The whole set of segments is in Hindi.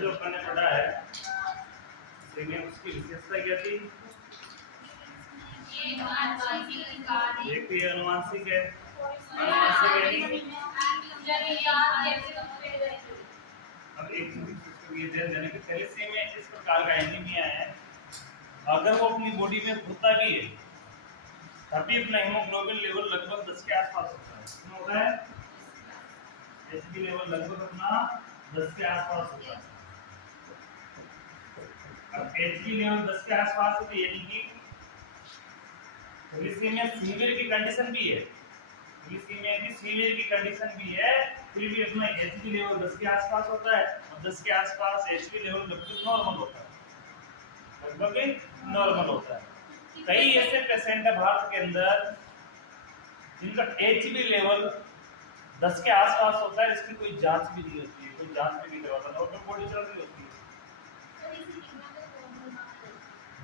जो अपन ने पढ़ा है सेमिया उसकी विशेषता क्या थी? एक तो ये अनुवांशिक है, अनुवांशिक है नहीं। अब एक चीज ये ध्यान देना कि थैलेसीमिया इस प्रकार का एनीमिया है, अगर वो अपनी बॉडी में होता भी है तभी अपना हीमोग्लोबिन लेवल लगभग 10 के आसपास होता है। कितना होता है? एचबी लेवल लगभग अपना 10 के आसपास होता है। अब एचबी लेवल 10 के आसपास होता है, यानी कि थैलेसीमिया सीवियर की कंडीशन भी है, थैलेसीमिया की सीवियर की कंडीशन भी है, फिर भी अपना एचबी लेवल 10 के आसपास होता है और 10 के आसपास एचबी लेवल लगभग नॉर्मल होता है, लगभग नॉर्मल होता है। कई ऐसे पेशेंट है भारत के अंदर जिनका एचबी लेवल 10 के आसपास होता है, इसकी कोई जांच भी नहीं होती है, कोई जांच भी नहीं करवाता, नॉर्मल बॉडी चल रही होती है।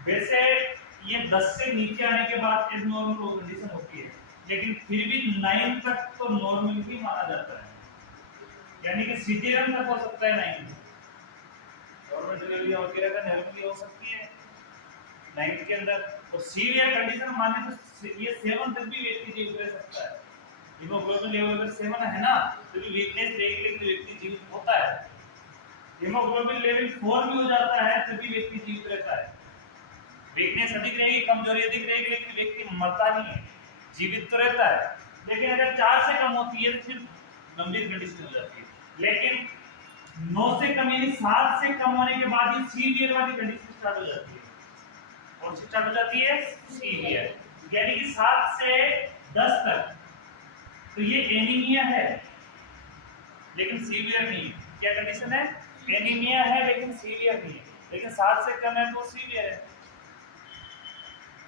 वैसे ये 10 से नीचे आने के बाद एबनॉर्मल कंडीशन होती है, लेकिन फिर भी 9 तक तो नॉर्मल ही माना जाता है, यानी कि सीजेरियन तक हो सकता है 9 नॉर्मल डिलीवरी वगैरह का नॉर्मली हो सकती है 9 के अंदर। और सीवियर कंडीशन माने तो ये 7 तक भी व्यक्ति जीवित रह सकता है। हीमोग्लोबिन लेवल अगर 7 है ना तो भी वीकनेस देख लेकर व्यक्ति जीवित होता है। हीमोग्लोबिन लेवल 4 भी हो जाता है तभी व्यक्ति जीवित रहता है। वीकनेस अधिक रहेगी, कमजोरी अधिक रहेगी, लेकिन व्यक्ति मरता नहीं है, जीवित तो रहता है। लेकिन अगर 4 से कम होती है तो फिर गंभीर कंडीशन हो जाती है। लेकिन 9 से कम यानी 7 से कम होने के बाद ही सीवियर वाली कंडीशन स्टार्ट हो जाती है। कौन सी स्टार्ट हो जाती है? सीवियर, यानी कि 7 से 10 तक तो ये एनीमिया है लेकिन सीवियर नहीं है। क्या कंडीशन है? एनीमिया है लेकिन सीवियर नहीं है, लेकिन 7 से कम है तो सीवियर है।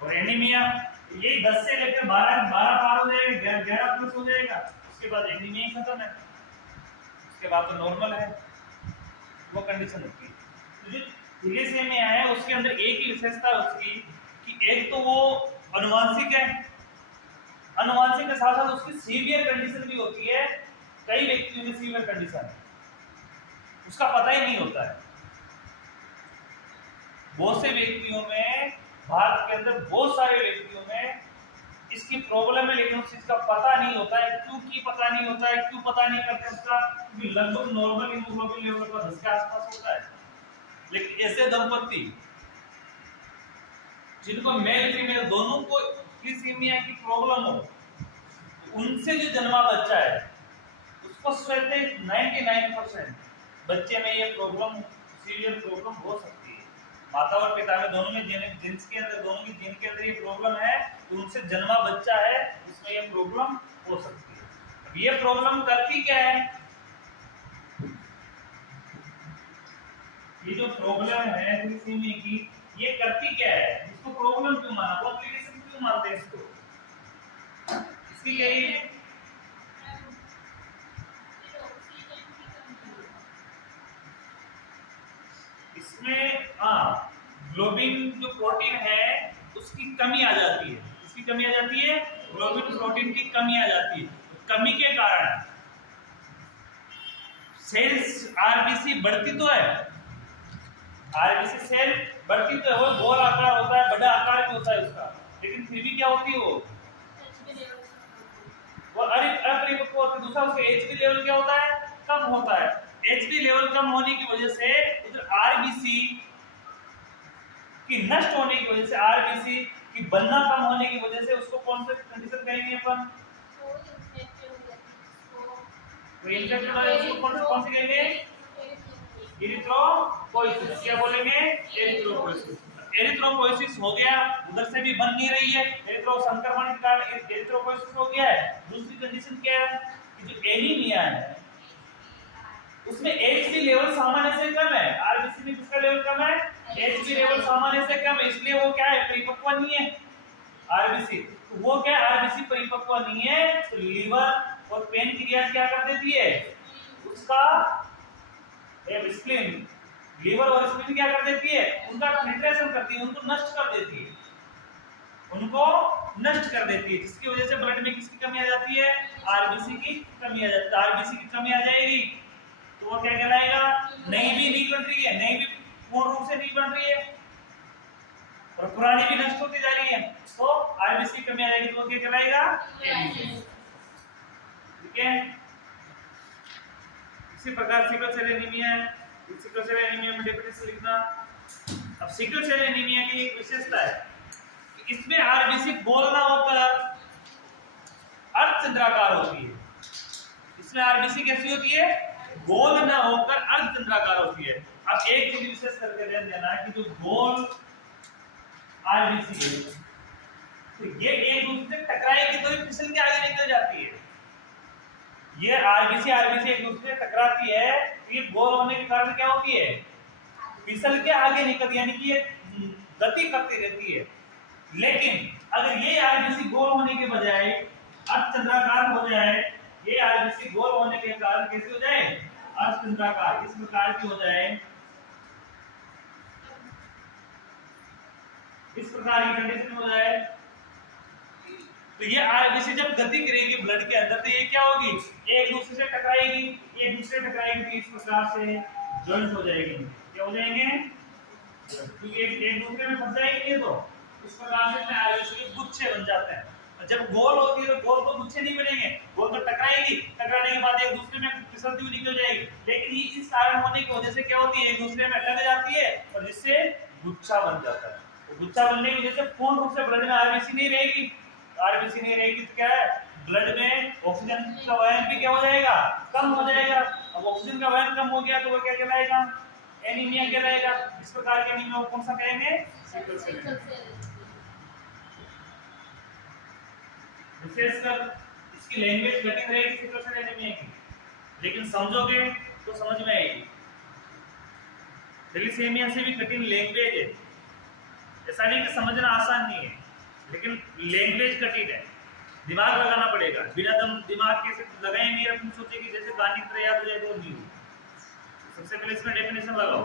और एनीमिया ये 10 से लेकर 12 पार हो जाएगा, 11 प्लस हो जाएगा, उसके बाद एनीमिया खत्म है, उसके बाद तो नॉर्मल है, वो कंडीशन होती है। तो जो थैलेसीमिया है उसके अंदर एक ही विशेषता उसकी कि एक तो वो अनुवांशिक है, अनुवांशिक के साथ साथ उसकी सीवियर कंडीशन भी होती है। कई व्यक्तियों में सीवियर कंडीशन है उसका पता ही नहीं होता है। बहुत से व्यक्तियों में, भारत के अंदर बहुत सारे व्यक्तियों में इसकी प्रॉब्लम है, लेकिन उस चीज का पता नहीं होता है। क्यों की पता नहीं होता है, क्यों पता नहीं करते उसका? क्योंकि लगभग नॉर्मल हीमोग्लोबिन लेवल पर 10 के आसपास होता है। लेकिन ऐसे दंपति जिनको मेल फीमेल दोनों को थैलेसीमिया की प्रॉब्लम हो, उनसे जो जन्मा बच्चा है उसको स्वतः 99% बच्चे में ये प्रॉब्लम, सीवियर प्रॉब्लम हो सकती है। माता और पिता में दोनों में जीन्स के अंदर, दोनों की जीन के अंदर ये प्रॉब्लम है, तो उनसे जन्मा बच्चा है उसमें ये प्रॉब्लम हो सकती है। अब ये प्रॉब्लम करती क्या है? ये जो प्रॉब्लम है थैलेसीमिया की, ये करती क्या है? इसको प्रॉब्लम क्यों माना, कॉम्प्लिकेशन क्यों मानते हैं इसको? इसकी यही इसमें ग्लोबिन जो प्रोटीन है उसकी कमी आ जाती है। इसकी कमी आ जाती है, ग्लोबिन प्रोटीन की कमी आ जाती है। कमी के कारण सेल्स आरबीसी बढ़ती तो है, आरबीसी सेल बढ़ती तो है, वो गोल आकार होता है, बड़ा आकार भी होता है उसका, लेकिन फिर भी क्या होती है वो अपरिपक्व होती है। दूसरा उसका एचबी लेवल क्या होता है? कम होता है। एचबी लेवल कम होने की वजह से उधर आरबीसी की नष्ट होने की वजह से, आरबीसी की बनना कम होने की वजह से उसको कौन सा कंडीशन कहेंगे अपन? तो इन्फेक्टेड है, उसको कौन सी कहेंगे? एरिथ्रोपोइसिस। क्या बोलेंगे? एरिथ्रोपोइसिस। एरिथ्रोपोइसिस हो गया, उधर से भी बन नहीं रही है, एरिथ्रो संक्रमण के कारण एरिथ्रोपोइसिस हो गया है। दूसरी कंडीशन क्या है कि जो एनीमिया है उसमें एचबी लेवल सामान्य से कम है, आरबीसी में किसका लेवल कम है? एचबी लेवल सामान्य से कम है, इसलिए वो क्या है? परिपक्व नहीं है आरबीसी। तो वो क्या है? आरबीसी परिपक्व नहीं है, तो लीवर और पेनक्रियाज क्या कर देती है? उसका स्प्लीन, लीवर और स्प्लीन क्या कर देती है? उनका फिल्ट्रेशन करती है, उनको नष्ट कर देती है, उनको नष्ट कर देती है, जिसकी वजह से ब्लड में किसकी कमी आ जाती है? आरबीसी की कमी आ जाती है। आरबीसी की कमी आ जाएगी तो वो क्या कहलाएगा? नई भी नहीं बन रही है, नई भी पूर्ण रूप से नहीं बन रही है और पुरानी भी नष्ट होती जा रही है, तो आरबीसी कमी आ जाएगी, तो वो क्या कहलाएगा? एनीमिया। ठीक है। इसी प्रकार sickle cell anaemia, sickle cell anaemia में डेफिनेशन लिखना। अब सिकल सेल एनीमिया की एक विशेषता है कि इसमें आरबीसी गोल ना होकर अर्धचंद्राकार होती है। इसमें आरबीसी कैसी होती है? गोल ना होकर अर्धचंद्राकार होती है। अब एक चीज विशेष करके ध्यान देना है कि जो गोल आरबीसी है, तो ये एक दूसरे से टकराएगी तो ये फिसल के आगे निकल जाती है। ये आरबीसी एक दूसरे से टकराती है, तो ये गोल होने के कारण क्या होती है? फिसल के आगे निकल, यानी कि ये गति करती रहती है। लेकिन अगर ये आरबीसी गोल होने के बजाय अर्धचंद्राकार हो जाए, ये आरबीसी गोल होने के कारण कैसे हो जाए? अर्धचंद्राकार, इस प्रकार की हो जाए, इस प्रकार की कंडीशन हो जाए, तो ये आरबीसी जब गति करेगी ब्लड के अंदर, तो ये क्या होगी? एक दूसरे से टकराएगी, एक दूसरे से टकराएगी, तो इस प्रकार से जॉइंट हो जाएगी। क्या हो जाएंगे? क्योंकि एक दूसरे में फंस जाएंगे, तो इस प्रकार से आरबीसी के गुच्छे बन जाते हैं। जब गोल होती है तो गोल तो गुच्छे नहीं बनेंगे, गोल तो टकराएगी, टकराने के बाद एक दूसरे में फिसलती हुई निकल जाएगी। लेकिन ये इस कारण होने की वजह से क्या होती है? एक दूसरे में अटक जाती है और जिससे गुच्छा बन जाता है। तो गुच्छा बनने की वजह से पूर्ण रूप से ब्लड में आरबीसी नहीं रहेगी। आरबीसी नहीं रहेगी तो क्या है? ब्लड में ऑक्सीजन का वहन भी क्या हो जाएगा? कम हो जाएगा। अब ऑक्सीजन का वहन कम हो गया तो वो क्या कहलाएगा? एनीमिया कहलाएगा। इस प्रकार के एनीमिया को कौन सा कहेंगे? Sickle cell. विशेषकर इसकी लैंग्वेज कठिन रहेगी सिकल सेल एनीमिया की, लेकिन समझोगे तो समझ में आएगी। थैलेसीमिया से भी कठिन लैंग्वेज है। ऐसा नहीं कि समझना आसान नहीं है, लेकिन लैंग्वेज कठिन है, दिमाग लगाना पड़ेगा। बिना दिमाग के लगाए नहीं, तुम सोचे कि जैसे गाने की तरह याद हो जाए तो नहीं। सबसे पहले इसका डेफिनेशन लगाओ।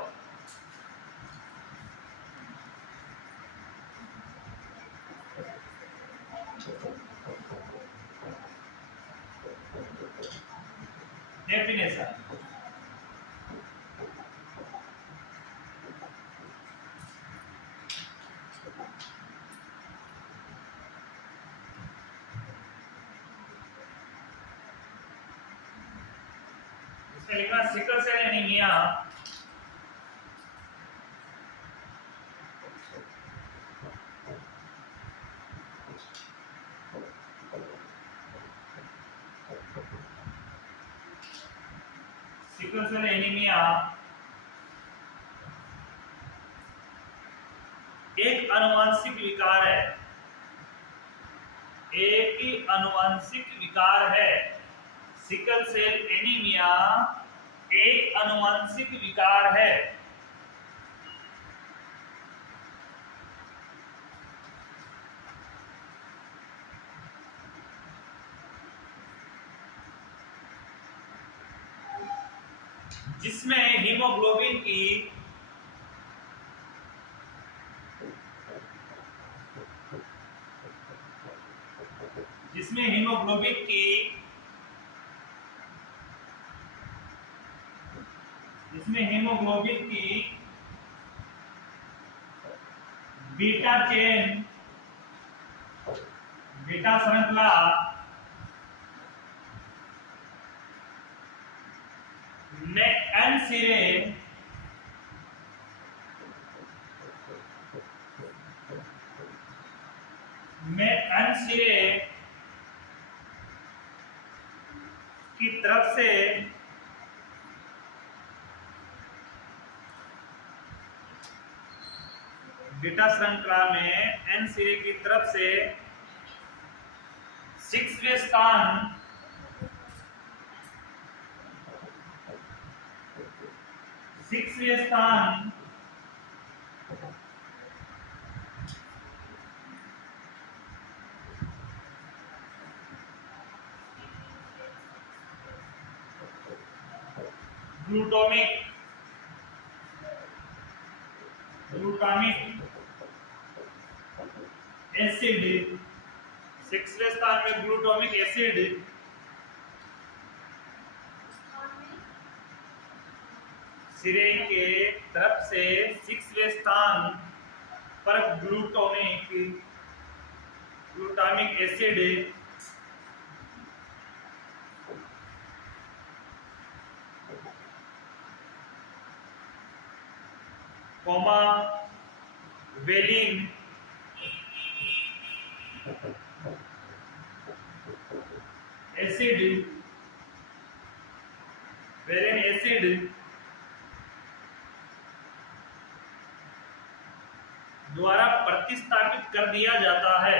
डेफिनेशन लिखा, sickle cell anaemia sickle cell anaemia एक आनुवंशिक विकार है। एक ही आनुवंशिक विकार है। सिकल सेल एनीमिया एक आनुवंशिक विकार है। जिसमें हीमोग्लोबिन की बीटा चेन, बीटा श्रृंखला में एन सिरे की तरफ से बीटा श्रृंखला में एन सिरे की तरफ से 6वें स्थान ग्लूटामिक एसिड, 6वें स्थान में ग्लूटामिक एसिड सिरे के तरफ से 6वें स्थान पर glutamic acid comma valine acid द्वारा प्रतिस्थापित कर दिया जाता है।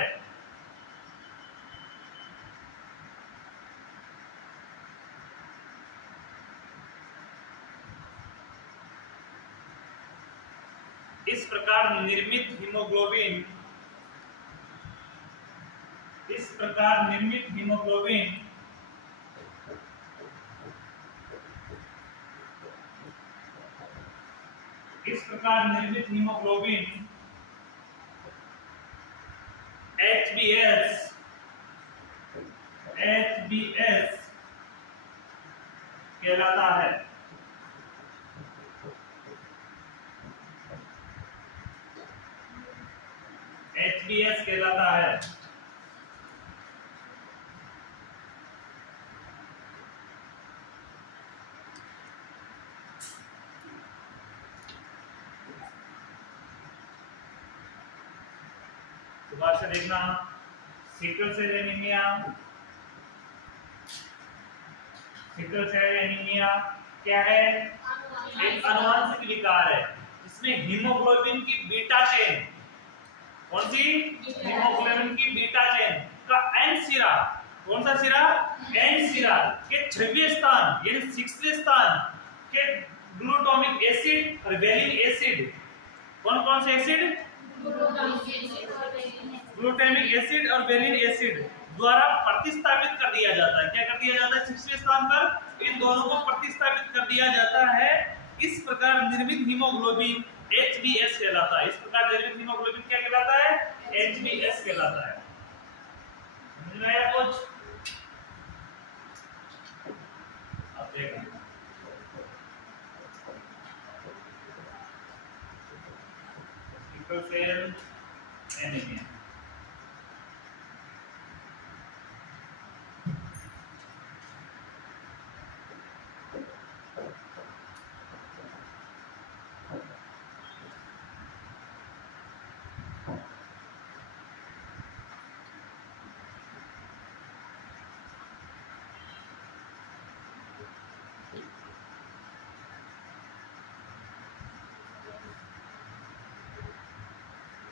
इस प्रकार निर्मित हीमोग्लोबिन HbS कहलाता है। HbS कहलाता है। दोबारा से देखना, सिकल सेल एनीमिया क्या है? एक आनुवंशिक विकार है जिसमें हीमोग्लोबिन की बीटा चेन, कौन सी? हीमोग्लोबिन की बीटा चेन का एन सिरा, कौन सा सिरा? एन सिरा के 6वें स्थान यानी 6वें स्थान के ग्लूटामिक एसिड और वेलिन एसिड, कौन से एसिड? ग्लूटामिक एसिड और वेलिन एसिड द्वारा प्रतिस्थापित कर दिया जाता है। क्या कर दिया जाता है? 6वें स्थान पर इन दोनों को प्रतिस्थापित कर दिया जाता है। इस प्रकार निर्मित हीमोग्लोबिन HbS कहलाता है। इस प्रकार निर्मित हीमोग्लोबिन क्या कहलाता है? HbS कहलाता है। समझ में आया कुछ? अब देखो सिकल सेल एनीमिया।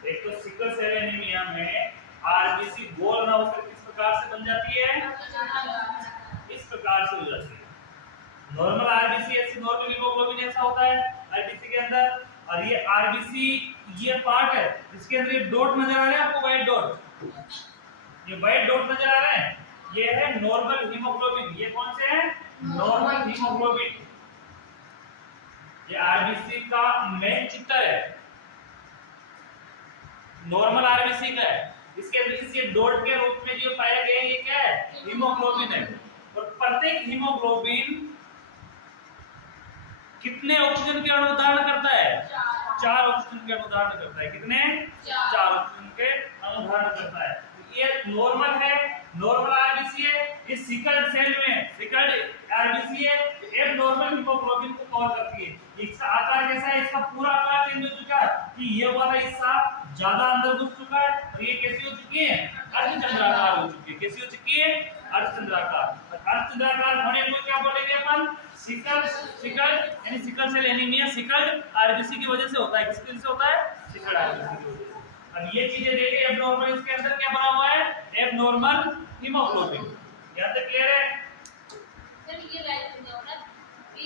एक तो सिकल सेल एनीमिया में आरबीसी गोल ना होकर किस प्रकार से बन जाती है? इस प्रकार से हो जाती है। नॉर्मल आरबीसी ऐसी नॉर्मल हीमोग्लोबिन ऐसा होता है आरबीसी के अंदर, और ये आरबीसी ये पार्ट है इसके अंदर ये डॉट नजर आ रहे हैं आपको, व्हाइट डॉट, ये व्हाइट डॉट नजर आ रहे हैं, ये है नॉर्मल हीमोग्लोबिन। ये कौन से है? Normal haemoglobin. ये आरबीसी का मेन चित्र है, नॉर्मल आरबीसी का है। इसके अंदर इस ये डॉट के रूप में जो पाया गया ये क्या है? हीमोग्लोबिन है। और प्रत्येक हीमोग्लोबिन कितने ऑक्सीजन के अणु धारण करता है? 4 ऑक्सीजन के अणु धारण करता है। कितने? 4 ऑक्सीजन के अणु धारण करता है। ये नॉर्मल है, नॉर्मल आरबीसी है। इस सिकल सेल में सिकल आरबीसी है, एक नॉर्मल हीमोग्लोबिन को कवर करती है। इसका आकार कैसा है? इसका पूरा आकार चेंज हो चुका है कि ये वाला हिस्सा ज्यादा अंदर घुस चुका है और ये कैसी हो चुकी है? अर्धचंद्राकार हो चुकी है। कैसी हो चुकी है? अर्धचंद्राकार। अर्धचंद्राकार होने को क्या बोलेंगे अपन? सिकल यानी sickle cell anaemia sickle RBC की वजह से होता है। किसकी वजह से होता है? सिकल आरबीसी की वजह से। अब ये चीजें देखे एबनॉर्मल, इसके अंदर क्या बना हुआ है? Abnormal haemoglobin. यहां तक क्लियर है? सर ये राइट हो ना कि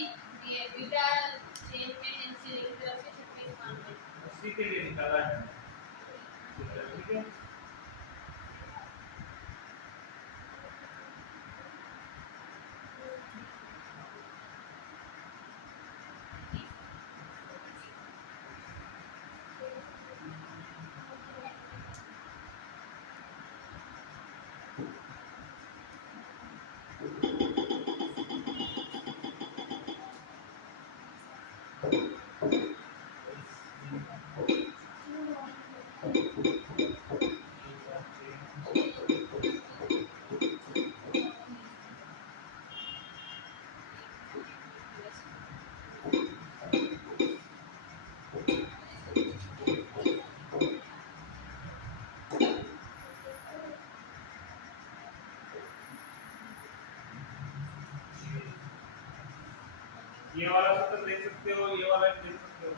ये बीटा चेन में एनसी की तरफ से 26 मान पे उसी के लिए निकाला है। ठीक है, ये वाला सूत्र देख सकते हो, ये वाला भी देख सकते हो।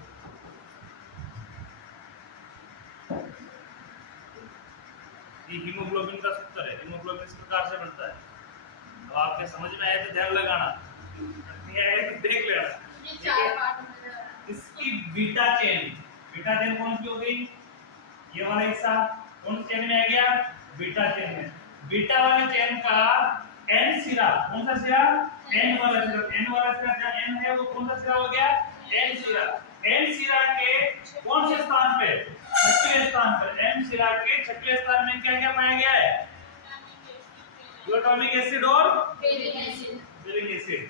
ये हीमोग्लोबिन का सूत्र है। हीमोग्लोबिन इस प्रकार से बनता है। अब आपके समझ में आए तो ध्यान लगाना, नहीं आए तो देख लेना। ये 4 पार्ट में इसकी बीटा चेन कौन सी हो गई? ये वाला हिस्सा कौन सी चेन में आ गया? बीटा चेन में। बीटा वाले चेन का एन सिरा, कौन सा सिरा? एन वाला सिरा। एन वाला सिरा जहाँ एन है वो कौन सा सिरा हो गया? एन सिरा। एन सिरा के कौन से स्थान पे? छठवें स्थान पर। एन सिरा के छठवें स्थान में क्या क्या पाया गया है? ग्लूटामिक एसिड और वेलिन एसिड।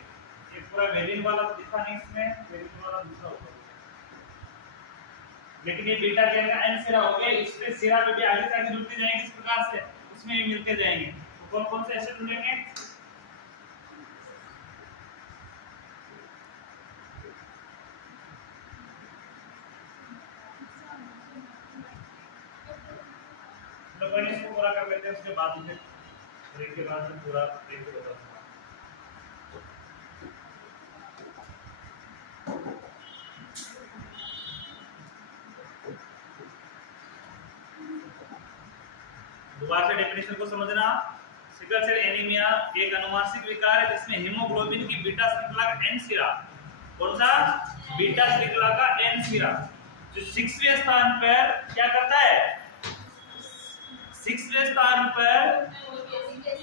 ये पूरा वेलिन वाला दिखा नहीं इसमें, वेलिन वाला दूसरा होगा। लेकिन ये बीटा चेन का एन सिरा हो गया। इसके सिरा पे भी आगे से आगे जुड़ते जाएंगे इस प्रकार से, उसमें भी मिलते जाएंगे। तो कौन कौन से एसिड जुड़ेंगे? लोगों ने इसको पूरा कर लेते हैं, उसके बाद फिर ब्रेक के बाद मैं पूरा देख के बताऊंगा। दोबारा से डेफिनेशन को समझना। सिकल सेल एनीमिया एक अनुवांशिक विकार है जिसमें हीमोग्लोबिन की बीटा श्रृंखला का एन सिरा, कौन सा? बीटा श्रृंखला का एन सिरा, जो 6वें स्थान पर क्या करता है? 6वें स्थान पर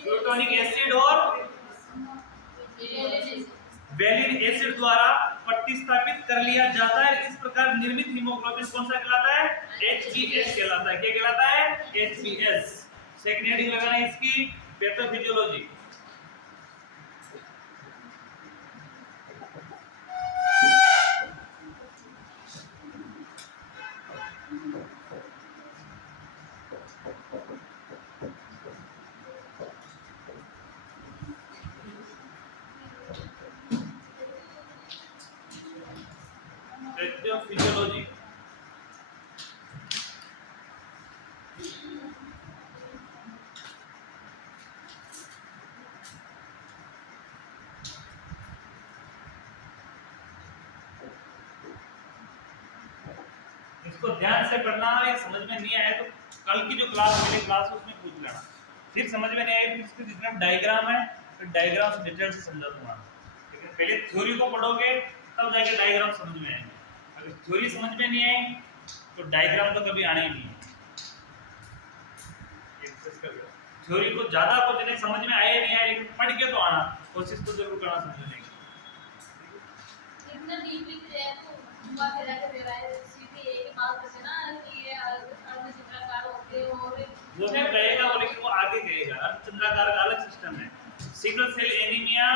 ग्लूटामिक एसिड और वेलिन एसिड द्वारा प्रतिस्थापित कर लिया जाता है। इस प्रकार निर्मित हीमोग्लोबिन कौन सा कहलाता है? HbS कहलाता है। क्या कहलाता है? HbS। सेकंड हेडिंग लगाना है इसकी पैथोफिजियोलॉजी। पैथोफिजियोलॉजी इसको ध्यान से पढ़ना। ये समझ में नहीं आए तो कल की जो क्लास मेरी क्लास है उसमें पूछ लेना। फिर समझ में नहीं आए तो इसके जितना डायग्राम है तो डायग्राम से डिटेल से समझा दूंगा। लेकिन पहले थ्योरी को पढ़ोगे तब जाके डायग्राम समझ में आएंगे। अगर थ्योरी समझ में नहीं आई तो डायग्राम तो कभी आने ही नहीं है। थ्योरी को ज्यादा कुछ नहीं समझ में आए नहीं आए, लेकिन पढ़ के तो आना, कोशिश तो जरूर करना समझने की। इतना डीपली है तो हुआ फिर आके दे रहा है सीधी एक बात करते ना कि ये अर्धचंद्राकार होते हैं और वो भी कहेगा वो, लेकिन वो आगे कहेगा। अर्धचंद्राकार का अलग सिस्टम है। सिकल सेल एनीमिया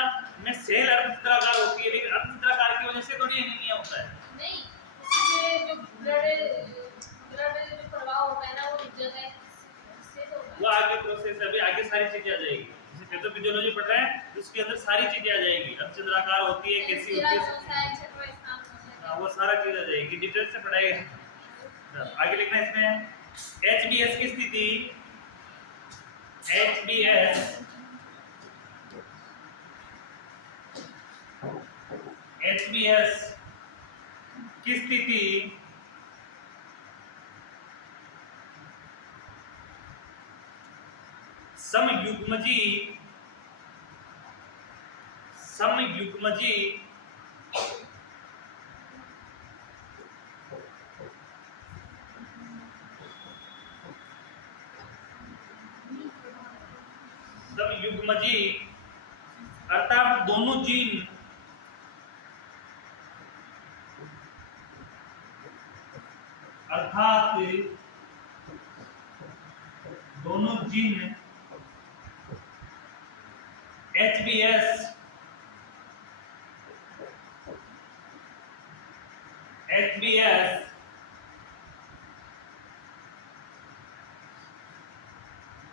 में सेल अर्धचंद्राकार होती है, लेकिन अर्धचंद्राकार की वजह से थोड़ी एनीमिया होता है। नहीं, इसमें जो ब्लड जो प्रवाह होता है ना वो जगह से तो वो आगे प्रोसेस है। अभी आगे सारी चीजें आ जाएगी। जैसे पैथोफिजियोलॉजी पढ़ रहे हैं तो उसके अंदर सारी चीजें आ जाएगी। अर्धचंद्राकार होती है, कैसी होती है, वो सारा चीज आ जाएगी। डिटेल से पढ़ाएगा। आगे लिखना है इसमें HbS की स्थिति। HbS की स्थिति समयुग्मजी अर्थात दोनों जीन HbS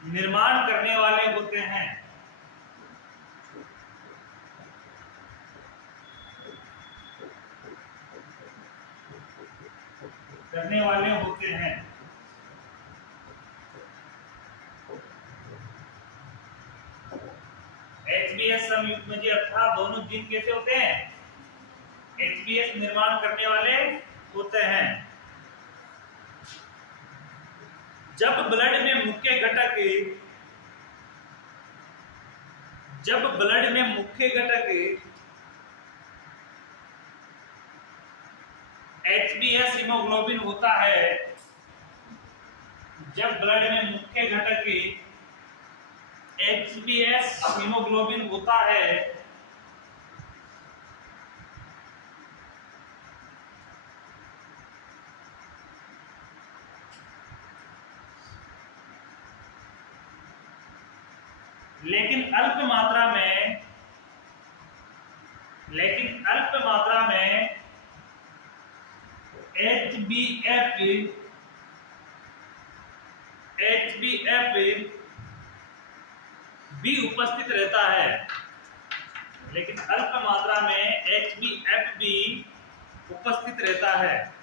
निर्माण करने वाले होते हैं। HbS समयुग्मजी अर्थात दोनों जीन कैसे होते हैं? HbS निर्माण करने वाले होते हैं। जब ब्लड में मुख्य घटक HbS हीमोग्लोबिन होता है, जब ब्लड में मुख्य घटक HbS हीमोग्लोबिन होता है, लेकिन अल्प मात्रा में HbF भी उपस्थित रहता है, लेकिन अल्प मात्रा में HbF भी उपस्थित रहता है।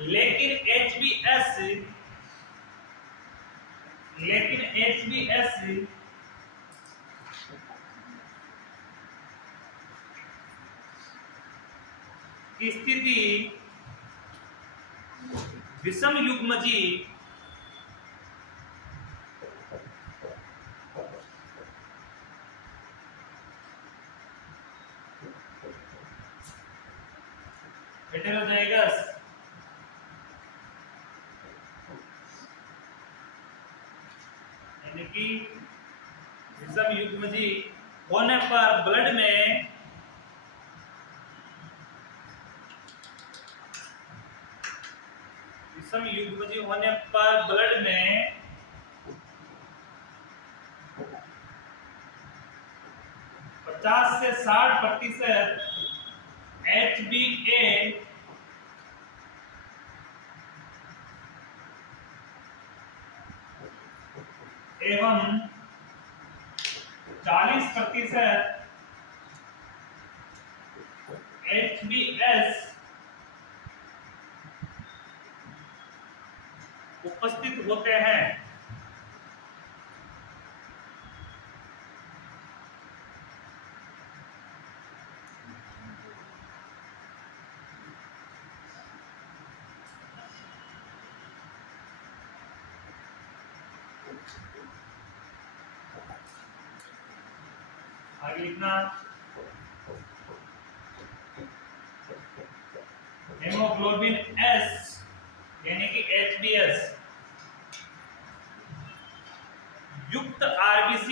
लेकिन HbS की स्थिति विषम युग्मजी हेटेरोजाइगस यानी कि विषम युग्मजी होने पर ब्लड में विषम युग्मजी होने पर ब्लड में 50 से 60% HbA एवं 40% HbS उपस्थित होते हैं। आगे लिखना, हेमोग्लोबिन S यानी कि HbS युक्त RBC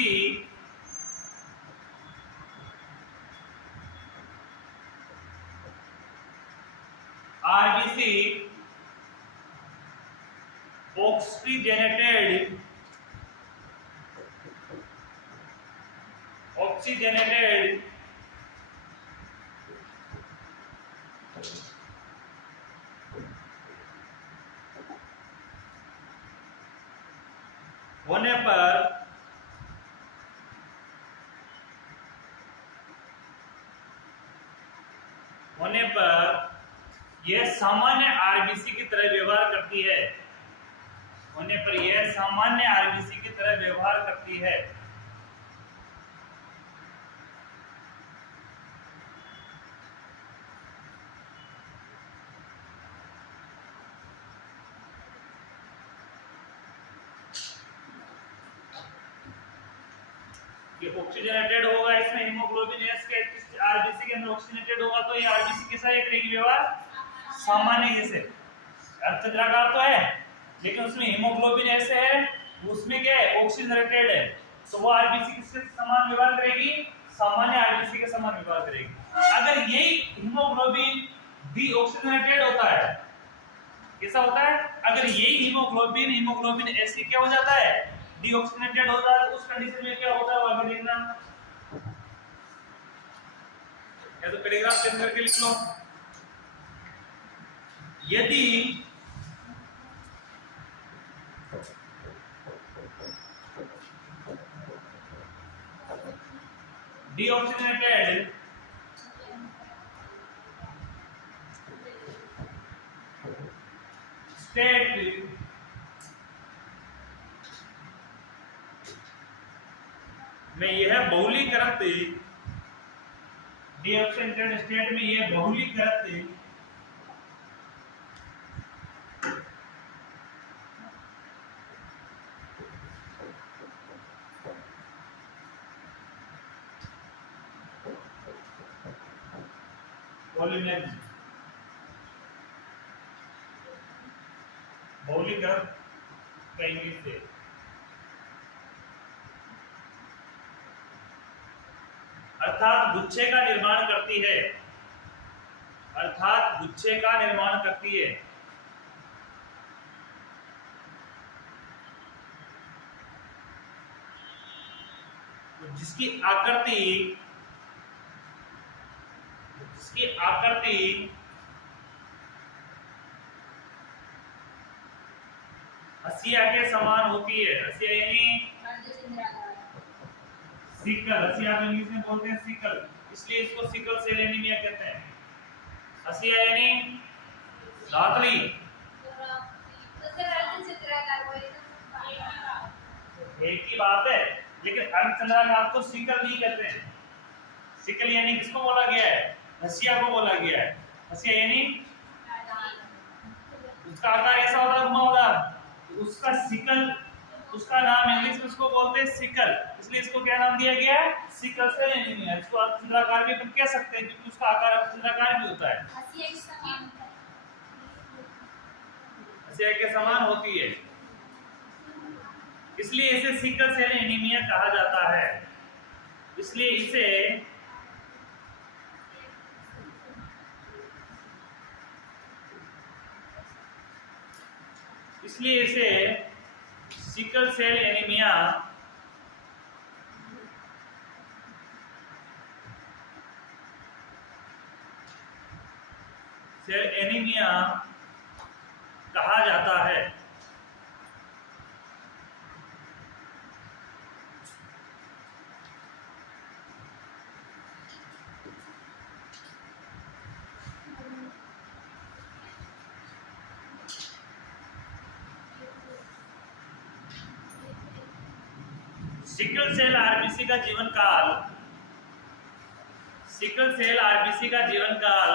ऑक्सीजनेटेड होने पर यह सामान्य आरबीसी की तरह व्यवहार करती है। होने पर यह सामान्य आरबीसी की तरह व्यवहार करती है। ये ऑक्सीजनेटेड होगा, इसमें हीमोग्लोबिन एस के आरबीसी के अंदर ऑक्सीजनेटेड होगा, तो ये आरबीसी के साथ करेगी व्यवहार सामान्य जैसे अर्धचंद्राकार तो है, लेकिन उसमें हीमोग्लोबिन ऐसे है, उसमें क्या है ऑक्सीजनेटेड है, तो वो आरबीसी के समान व्यवहार करेगी, सामान्य आरबीसी के समान व्यवहार करेगी। अगर यही हीमोग्लोबिन डीऑक्सीजनेटेड होता है, कैसा होता है, अगर यही हीमोग्लोबिन ऐसे क्या हो जाता है डीऑक्सीजनेटेड होता है, तो उस कंडीशन में क्या होता है वो आगे देखना, या तो पैराग्राफ चेंज करके लिख लो। यदि डीऑक्सीजनेटेड स्टेट में यह बहुलीकृत डीऑक्सीजेनेटेड स्टेट में यह बहुलीकृत पॉलीमरेज बहुलीकृत कहेंगे इसे, अर्थात गुच्छे का निर्माण करती है, अर्थात गुच्छे का निर्माण करती है। जिसकी आकृति हसिया के समान होती है। हसिया यानी सिकल, हसिया को इंग्लिश में बोलते हैं सिकल, इसलिए इसको सिकल सेल एनीमिया कहते हैं। हसिया यानी धातली, एक ही बात है, लेकिन अर्धचंद्राकार को सिकल नहीं कहते हैं। सिकल यानी किसको बोला गया है? हसिया को बोला गया है। हसिया यानी उसका आकार ऐसा होता है घुमावदार, उसका सिकल, उसका नाम इंग्लिश में उसको बोलते हैं सिकल, इसलिए इसको क्या नाम दिया गया है? Sickle cell anaemia. इसको अर्धचंद्राकार भी कह सकते हैं क्योंकि उसका आकार अर्धचंद्राकार भी होता है, हसिया के समान होती है, इसलिए इसे सिकल सेल एनीमिया कहा जाता है। इसलिए इसे सिकल सेल एनीमिया कहा जाता है। सिकल सेल आरबीसी का जीवन काल, सिकल सेल आरबीसी का जीवन काल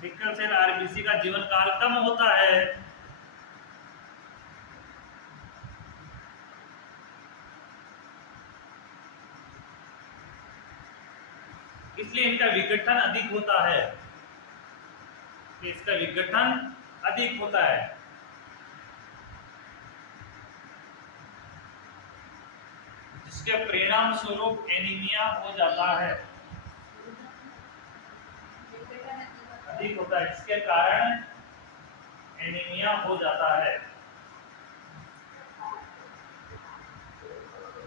सिकल सेल आरबीसी का जीवन काल कम होता है, इसलिए इनका विघटन अधिक होता है, इसका विघटन अधिक होता है। जिसके परिणाम स्वरूप एनीमिया हो जाता है, अधिक होता है, जिसके कारण एनीमिया हो जाता है,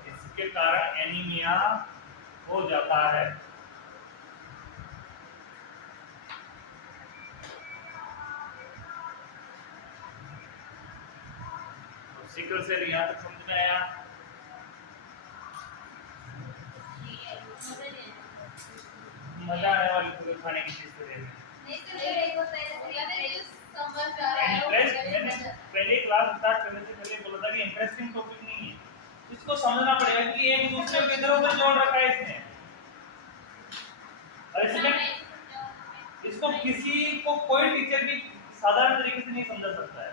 इसके कारण एनीमिया हो जाता है। सिकल सेल यहाँ तक समझ में आया? मजा आने वाली पूरे खाने की चीज पहले क्लास स्टार्ट करने से पहले बोला था कि इंटरेस्टिंग टॉपिक नहीं है, इसको समझना पड़ेगा कि एक दूसरे को इधर उधर जोड़ रखा है इसने, और इसमें इसको किसी को कोई टीचर भी साधारण तरीके से नहीं समझा सकता है।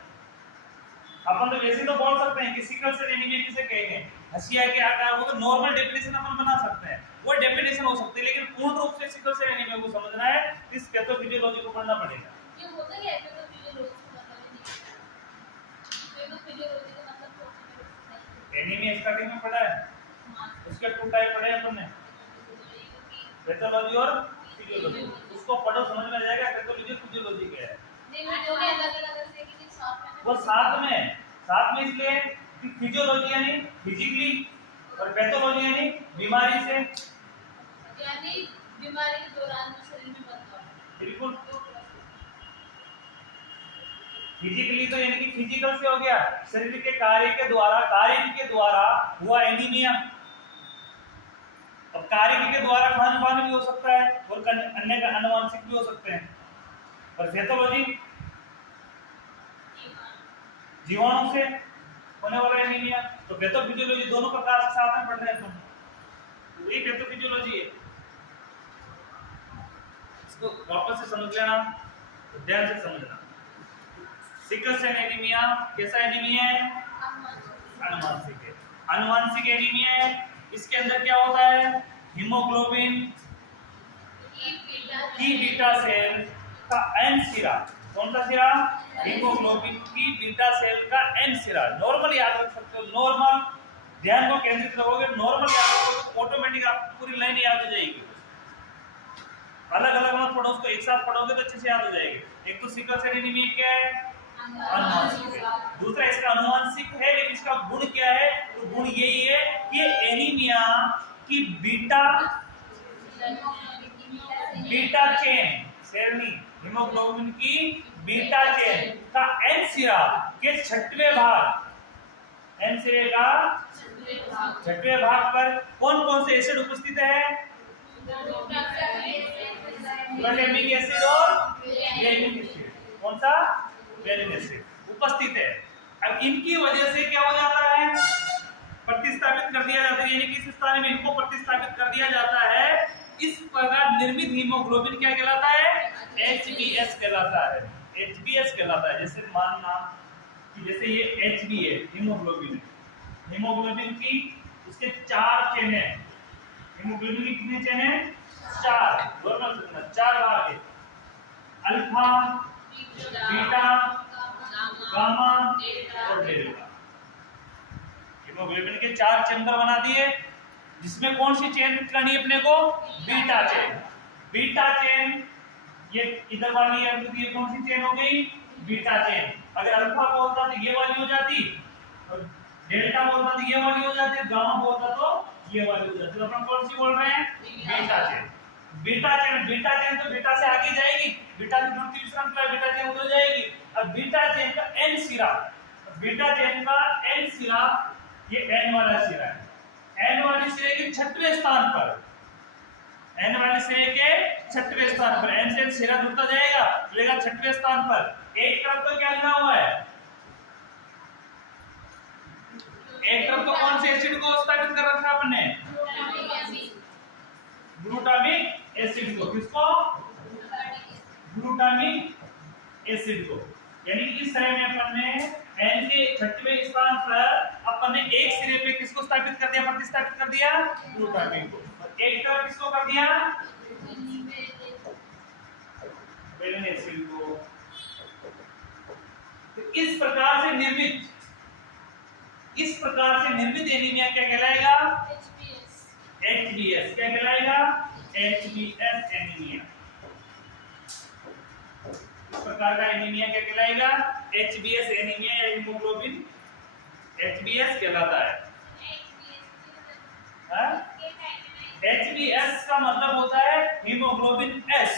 अपन तो वैसे तो बोल सकते हैं कि सिकल सेल एनीमिया किसे कहते हैं, हसिया के आकार, वो तो नॉर्मल डेफिनेशन अपन बना सकते हैं, वो डेफिनेशन हो सकती है, लेकिन पूर्ण रूप से सिकल सेल एनीमिया को समझना है इस पैथोफिजियोलॉजी को पढ़ना पड़ेगा। ये होता है पैथोफिजियोलॉजी का मतलब नहीं है, पैथोफिजियोलॉजी का मतलब एनीमिया स्टार्टिंग में पढ़ा है, उसके टू टाइप पढ़े अपन ने, पैथोलॉजी और फिजियोलॉजी, उसको पढ़ो समझ में आ जाएगा पैथोलॉजी और फिजियोलॉजी क्या है। नहीं मैं दोनों अलग-अलग से कि साथ में वो साथ में इसलिए कि फिजियोलॉजी यानी फिजिकली और पैथोलॉजी यानी बीमारी से, यानी बीमारी के दौरान जो शरीर में बनता है। बिल्कुल, फिजिकली तो यानी कि फिजिकल से हो गया, शरीर के कार्य के द्वारा हुआ एनीमिया। अब कार्य के द्वारा खान पान भी हो सकता है और अन्य का अनुवांशिक भी हो सकते हैं। और पैथोलॉजी जीवाणु से होने वाला एनीमिया। तो पैथोफिजियोलॉजी दोनों प्रकार के साथ में पढ़ रहे हैं तुम, तो ये पैथोफिजियोलॉजी है। इसको वापस से समझ लेना, ध्यान से समझना। सिकल सेल एनीमिया कैसा एनीमिया है? अनुवांशिक है। अनुवांशिक एनीमिया है। इसके अंदर क्या होता है? हीमोग्लोबिन की बीटा सेल का एन सिरा, कौन सा सिरा? हीमोग्लोबिन की बीटा सेल का एन सिरा। नॉर्मल याद रख सकते हो, नॉर्मल, ध्यान को केंद्रित करोगे, नॉर्मल याद रखोगे, ऑटोमेटिक आपको पूरी लाइन याद हो जाएगी। अलग अलग मत पढ़ो, उसको एक साथ पढ़ोगे तो अच्छे से याद हो जाएगी। एक तो सिकल सेल एनीमिया क्या है? अनुवांशिक है। दूसरा इसका अनुवांशिक है, लेकिन इसका गुण क्या है? तो गुण यही है कि एनीमिया की बीटा चेन, सेरनी हीमोग्लोबिन की बीटा चेन का एन सिरा के छठवें भाग, एन सिरे का छठवें भाग पर कौन कौन से एसिड उपस्थित है? ग्लूटामिक एसिड और वेलिक एसिड। कौन सा? वेलिक एसिड उपस्थित है। अब इनकी वजह से क्या हो जाता है? प्रतिस्थापित कर दिया जाता है, यानी कि इस स्थान में इनको प्रतिस्थापित कर दिया जाता है। इस प्रकार निर्मित हीमोग्लोबिन क्या कहलाता है? HbS कहलाता है। HbS कहलाता है। जैसे मानना कि जैसे ये Hb है, हीमोग्लोबिन है। हीमोग्लोबिन की इसके 4 चेन है। हीमोग्लोबिन की कितने चेन है? 4। नॉर्मल से 4 भाग है। अल्फा, बीटा, गामा और डेल्टा। हीमोग्लोबिन के 4 चैम्बर बना दिए, जिसमें कौन सी चेन करनी है अपने को? Beta chain. बीटा चेन ये इधर वाली है, तो ये कौन सी चेन हो गई? Beta chain. अगर अल्फा बोलता तो ये वाली हो जाती, और डेल्टा बोलता तो ये वाली हो जाती, गामा बोलता तो ये वाली हो जाती। तो अपन कौन सी बोल रहे हैं? Beta chain. बीटा चेन तो बीटा से आगे जाएगी, बीटा की दूसरी श्रृंखला बीटा चेन उधर जाएगी। अब बीटा चेन का एन सिरा, बीटा चेन का एन सिरा, ये एन वाला सिरा है। एन वाले सिरे के 6वें स्थान पर, एन वाले सिरे के 6वें स्थान पर एन से सिरा जुड़ता जाएगा, लेगा 6वें स्थान पर। एक तरफ तो क्या लिखा हुआ है? एक तरफ तो कौन से एसिड को स्थापित कर रखा आपने? ग्लूटामिक एसिड को। किसको? ग्लूटामिक एसिड को। यानी कि इस तरह में अपन ने एन के 6वें स्थान पर अपन ने एक सिरे पे किसको स्थापित कर दिया? प्रतिस्थापित कर दिया ग्लूटामिन को। और एक तरफ किसको कर दिया? वेलिन एसिड को। तो इस प्रकार से निर्मित एनीमिया क्या कहलाएगा? HbS। क्या कहलाएगा? HbS anaemia. इस प्रकार का एनीमिया क्या कहलाएगा? HbS एनीमिया या हीमोग्लोबिन HbS कहलाता है। HbS का मतलब होता है हीमोग्लोबिन S।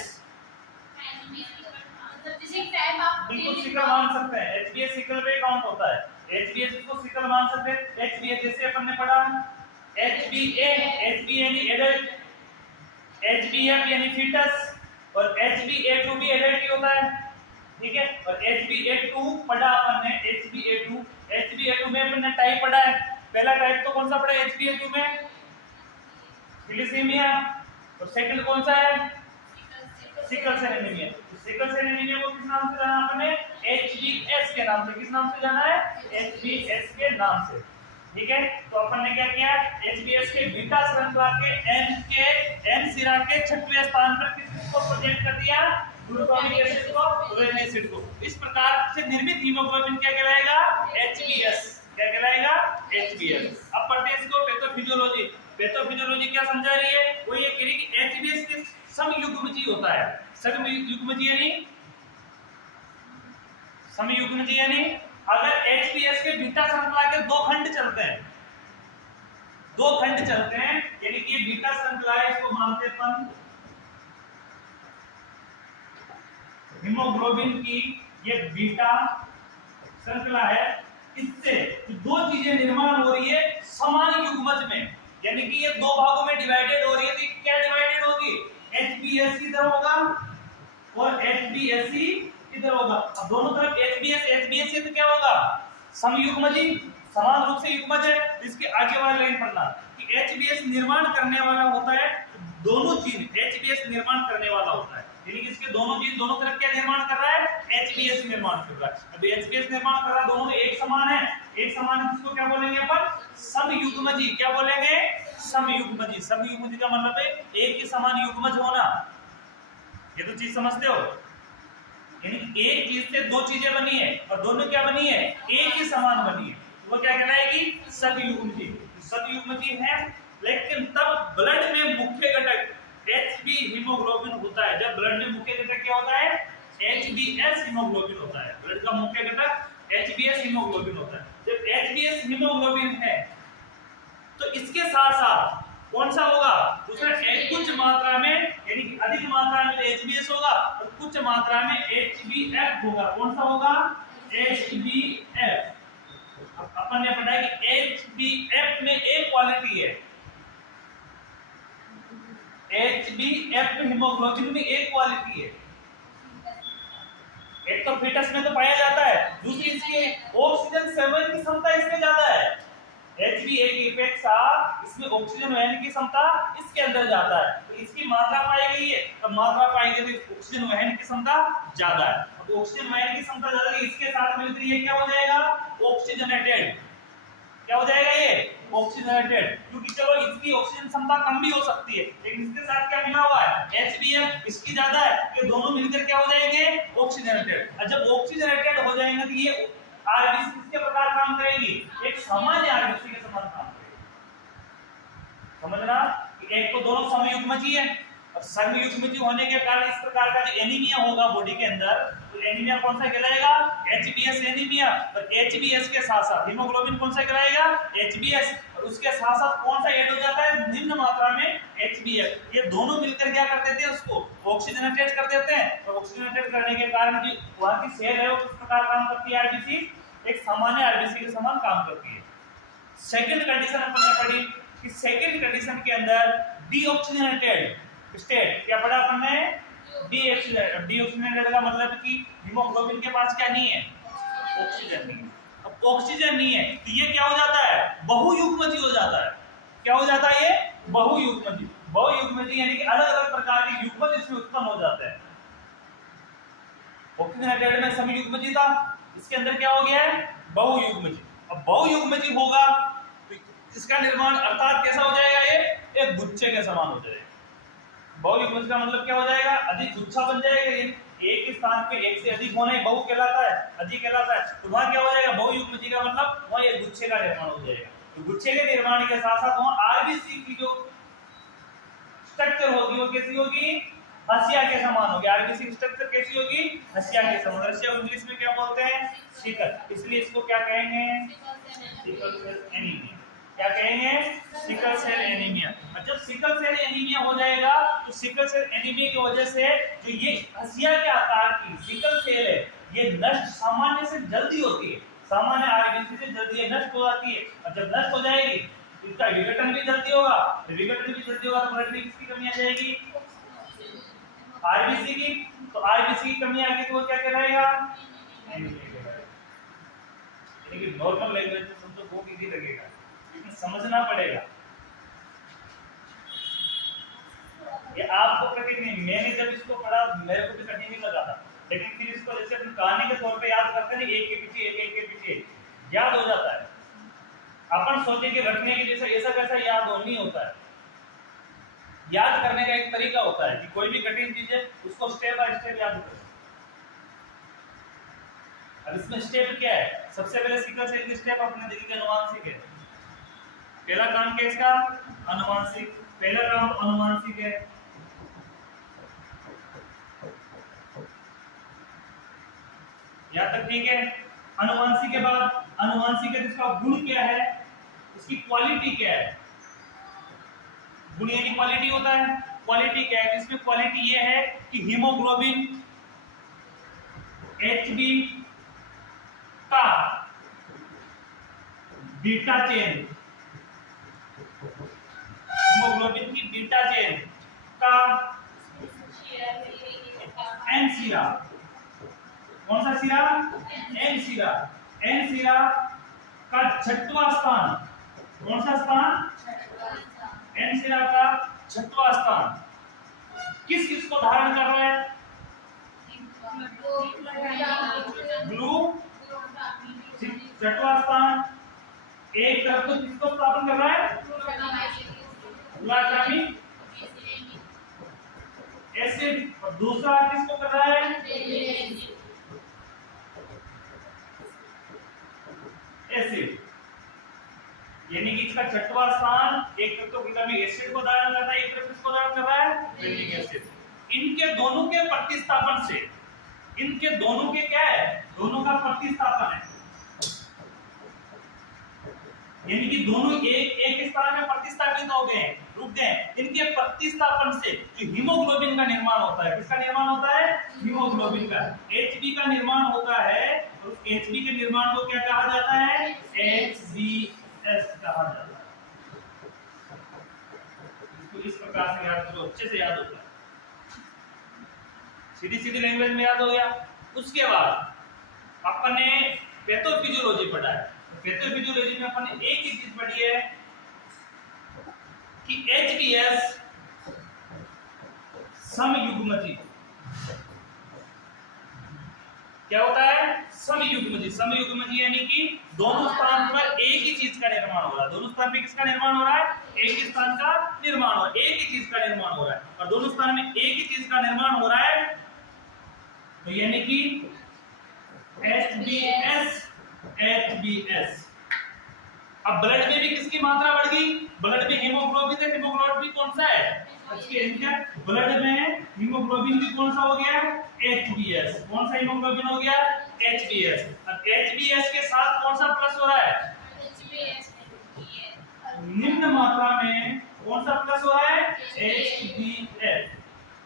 बिल्कुल सिकल मान सकते हैं, HbS सिकल पे काउंट होता है। HbS को सिकल मान सकते हैं। HbS जैसे अपन ने पढ़ा HbA यानी एडल्ट, HbF यानी फीटस, और HbA2 भी एडल्ट ही होता है, ठीक है। और HbA2 पढ़ा अपन ने, HbA2 में अपन ने टाइप पढ़ा है। पहला टाइप तो कौन सा पढ़ा HbA2 में? थैलेसीमिया। और सेकंड कौन सा है? Sickle cell anaemia. Sickle cell anaemia को किस नाम से जाना आपने? HbS के नाम से। किस नाम से जाना है? HbS के नाम से, ठीक है। तो अपन ने क्या किया? HbS के बीटा श्रृंखला के एन सिरा के 6वें स्थान पर किसको प्रोजेक्ट कर दिया? ग्लूटामिक एसिड को, वेलिन एसिड को। इस प्रकार से निर्मित हीमोग्लोबिन क्या कहलाएगा? HbS। क्या कहलाएगा? HbS। अब पढ़ते हैं इसको पैथोफिजियोलॉजी। पैथोफिजियोलॉजी क्या समझा रही है? वो ये कह रही है कि HbS के समयुग्मजी होता है। समयुग्मजी यानी अगर HbS के बीटा श्रृंखला के 2 खंड चलते हैं, यानी कि ये बीटा श्रृंखला है, इसको मानते अपन हीमोग्लोबिन की ये बीटा श्रृंखला है। इससे 2 चीजें निर्माण हो रही है समान युग्मज में, यानी कि ये 2 भागों में डिवाइडेड हो रही है। तो क्या डिवाइडेड होगी? HbS इधर होगा और HbSc इधर होगा। अब दोनों तरफ HbS है तो क्या होगा? समयुग्मजी समान रूप से युग्मज है। इसके आगे वाली लाइन पढ़ना कि HBS निर्माण करने वाला होता है, दोनों जीन HBS निर्माण करने वाला होता है, यानी कि इसके दोनों जीन दोनों तरफ क्या निर्माण कर रहा है, HBS निर्माण कर रहा है। अब HBS निर्माण कर रहा है, दोनों एक समान है, एक समान है, इसको क्या बोलेंगे अपन, समयुग्मजी। क्या बोलेंगे, समयुग्मजी। समयुग्मजी का मतलब है एक ही समान युग्मज होना। ये तो चीज समझते हो, यानी एक चीज से दो चीजें बनी है और दोनों क्या बनी है, एक ही समान बनी है, वो क्या कहलाएगी, सतयुग्मजी। सतयुग्मजी है, लेकिन तब ब्लड में मुख्य घटक HB हीमोग्लोबिन होता है। जब ब्लड में मुख्य घटक क्या होता है, HBS हीमोग्लोबिन होता है। ब्लड का मुख्य घटक HBS हीमोग्लोबिन होता है। जब HBS हीमोग्लोबिन है तो इसके साथ साथ कौन सा होगा, दूसरा कुछ मात्रा में, यानी कि अधिक मात्रा में HBS होगा और कुछ मात्रा में HBF होगा। कौन सा होगा, HBF। अपन ने पढ़ा है कि HBF में एक क्वालिटी है, HBF हीमोग्लोबिन में एक क्वालिटी है। एक तो फीटस में तो पाया जाता है, दूसरी इसकी ऑक्सीजन सेवन की क्षमता इसमें ज्यादा है। HbA की अपेक्षा इसमें ऑक्सीजन वहन की क्षमता इसके अंदर ज्यादा है, तो इसकी मात्रा पाई गई है, अब मात्रा पाई गई तो ऑक्सीजन वहन की क्षमता ज्यादा है। अब ऑक्सीजन वहन की क्षमता ज्यादा है, इसके साथ मिलकर ये क्या हो जाएगा, ऑक्सीजनेटेड। क्या हो जाएगा ये, ऑक्सीजनेटेड। क्योंकि चलो इसकी ऑक्सीजन क्षमता कम भी हो सकती है, लेकिन इसके साथ क्या मिला हुआ है, HbF इसकी ज्यादा है, ये दोनों मिलकर क्या हो जाएंगे, ऑक्सीजनेटेड। और जब ऑक्सीजनेटेड हो जाएंगे तो ये आरबीसी किसके प्रकार काम करेगी, एक सामान्य आरबीसी के समान काम करेगी। समझना कि एक तो दोनों समयुग्मजी है, अब समयुग्मजी होने के कारण इस प्रकार का जो एनीमिया होगा बॉडी के अंदर, तो एनीमिया कौन सा कहलाएगा, HBS एनीमिया। और HBS के साथ साथ हीमोग्लोबिन कौन सा कहलाएगा, HBS, और उसके साथ साथ कौन सा ऐड हो जाता है, निम्न मात्रा में HBF। ये दोनों मिलकर क्या कर देते हैं, उसको ऑक्सीजनेटेड कर देते हैं। और ऑक्सीजनेटेड करने के कारण जो वहां की सेल है वो किस प्रकार काम करती है, आरबीसी एक सामान्य आरबीसी के समान काम करती है। सेकंड कंडीशन अपन ने पढ़ी कि सेकंड कंडीशन के अंदर डीऑक्सीजनेटेड स्टेट, क्या पढ़ा अपन ने, डीऑक्सीजनेटेड। डीऑक्सीजनेटेड का मतलब कि हीमोग्लोबिन के पास क्या नहीं है, ऑक्सीजन नहीं है। अब ऑक्सीजन नहीं है तो ये क्या हो जाता है, बहुयुग्मजी हो जाता है। क्या हो जाता है, ये बहुयुग्मजी। बहुयुग्मजी यानी कि अलग अलग प्रकार के युग्मज इसमें उत्पन्न हो जाते हैं। ऑक्सीजनेटेड में समयुग्मजी था, इसके अंदर क्या हो गया है, बहुयुग्मजी। अब बहुयुग्मजी होगा तो इसका निर्माण अर्थात कैसा हो जाएगा, ये एक गुच्छे के समान हो जाएगा। बहुयुग्मज का मतलब क्या हो जाएगा, अधिक गुच्छा बन जाएगा। ये एक ही स्थान पे एक से अधिक होना ही बहु कहलाता है, अधिक कहलाता है। तो वहां क्या हो जाएगा, बहुयुग्मजी का मतलब वहां एक गुच्छे का निर्माण हो जाएगा। तो गुच्छे के निर्माण के साथ साथ वहां आरबीसी की जो स्ट्रक्चर होगी वो कैसी होगी, हसिया के समान होगी। आरबीसी की स्ट्रक्चर कैसी होगी, हसिया के समान। हसिया को इंग्लिश में क्या बोलते हैं, सिकल, इसलिए इसको क्या कहेंगे, सिकल सेल एनीमिया। क्या कहेंगे, सिकल सेल एनीमिया। और जब सिकल सेल एनीमिया हो जाएगा तो सिकल सेल एनीमिया की वजह से जो ये हसिया के आकार की सिकल सेल है ये नष्ट सामान्य से जल्दी होती है, सामान्य आरबीसी से जल्दी ये नष्ट हो जाती है। और जब नष्ट हो जाएगी तो इसका विघटन भी जल्दी होगा, विघटन भी जल्दी होगा तो ब्लड में किसकी कमी आ जाएगी, आरबीसी की। तो आरबीसी की कमी आ गई तो वो क्या कहलाएगा, यानी कि नॉर्मल लैंग्वेज में समझो बहुत इजी लगेगा, लेकिन समझना पड़ेगा। ये आपको कठिन नहीं, मैंने जब इसको पढ़ा मेरे को भी कठिन नहीं लगा था, लेकिन फिर इसको जैसे अपन कहानी के तौर पे याद करते हैं, एक के पीछे एक के पीछे याद हो जाता है। अपन सोचे कि रखने के जैसा ऐसा कैसा याद हो, नहीं होता है। याद करने का एक तरीका होता है कि कोई भी कठिन चीज है उसको स्टेप बाय स्टेप याद करो। अब इसमें स्टेप क्या है, सबसे पहले सिकल सेल की स्टेप अपने देखिए अनुवांशिक है। पहला काम क्या है इसका, अनुवांशिक। पहला काम अनुवांशिक है। यहां तक ठीक है। अनुवांशिक के बाद अनुवांशिक है, इसका गुण क्या है, इसकी क्वालिटी क्या है। गुण यानी क्वालिटी होता है, क्वालिटी क्या है, इसमें क्वालिटी ये है कि हीमोग्लोबिन HB का बीटा चेन, हीमोग्लोबिन की बीटा चेन का एन सिरा, कौन सा सिरा, एन सिरा, एन सिरा का छठवां स्थान, कौन सा स्थान? एन सिरा का छठवां स्थान किस किस को धारण कर रहा है? ब्लू छठवां स्थान एक तरफ तो किसको स्थापन कर रहा है? Glutamic acid. और दूसरा किसको कर रहा है? एसिड। यानी कि इसका छठवां स्थान एक तरफ तो ग्लूटामिक एसिड को धारण करता है, एक तरफ किसको धारण कर रहा है? Glutamic acid. इनके दोनों के प्रतिस्थापन से, इनके दोनों के क्या है? दोनों का प्रतिस्थापन है, यानी कि दोनों एक एक स्थान में प्रतिस्थापित हो गए, रुक गए। इनके प्रतिस्थापन से जो हीमोग्लोबिन का निर्माण होता है, किसका निर्माण होता है? हीमोग्लोबिन का, Hb का निर्माण होता है। और Hb के निर्माण को क्या कहा जाता है? HbS कहा जाता है। इसको इस प्रकार से याद करो, अच्छे से याद होता है, सीधी सीधी लैंग्वेज में याद हो गया। उसके बाद अपन ने पैथोफिजियोलॉजी पढ़ा है। पैथोफिजियोलॉजी में अपन ने एक ही चीज पढ़ी है कि HbS समयुग्मजी क्या होता है? समयुग्मजी। समयुग्मजी यानी कि दोनों स्थान पर एक ही चीज का निर्माण हो रहा है। दोनों स्थान पे किसका निर्माण हो रहा है? एक ही स्थान का निर्माण हो रहा है, एक ही चीज का निर्माण हो रहा है। और दोनों स्थान में एक ही चीज का निर्माण हो रहा है, तो यानी कि HbS HbS। अब ब्लड में भी किसकी मात्रा बढ़ गई? ब्लड में हीमोग्लोबिन है, हीमोग्लोबिन कौन सा है? ब्लड में हीमोग्लोबिन भी कौन सा हो गया? HbS। कौन सा हीमोग्लोबिन हो गया? HbS। अब HbS के साथ कौन सा प्लस हो रहा है? निम्न मात्रा में कौन सा प्लस हो रहा है? HbS।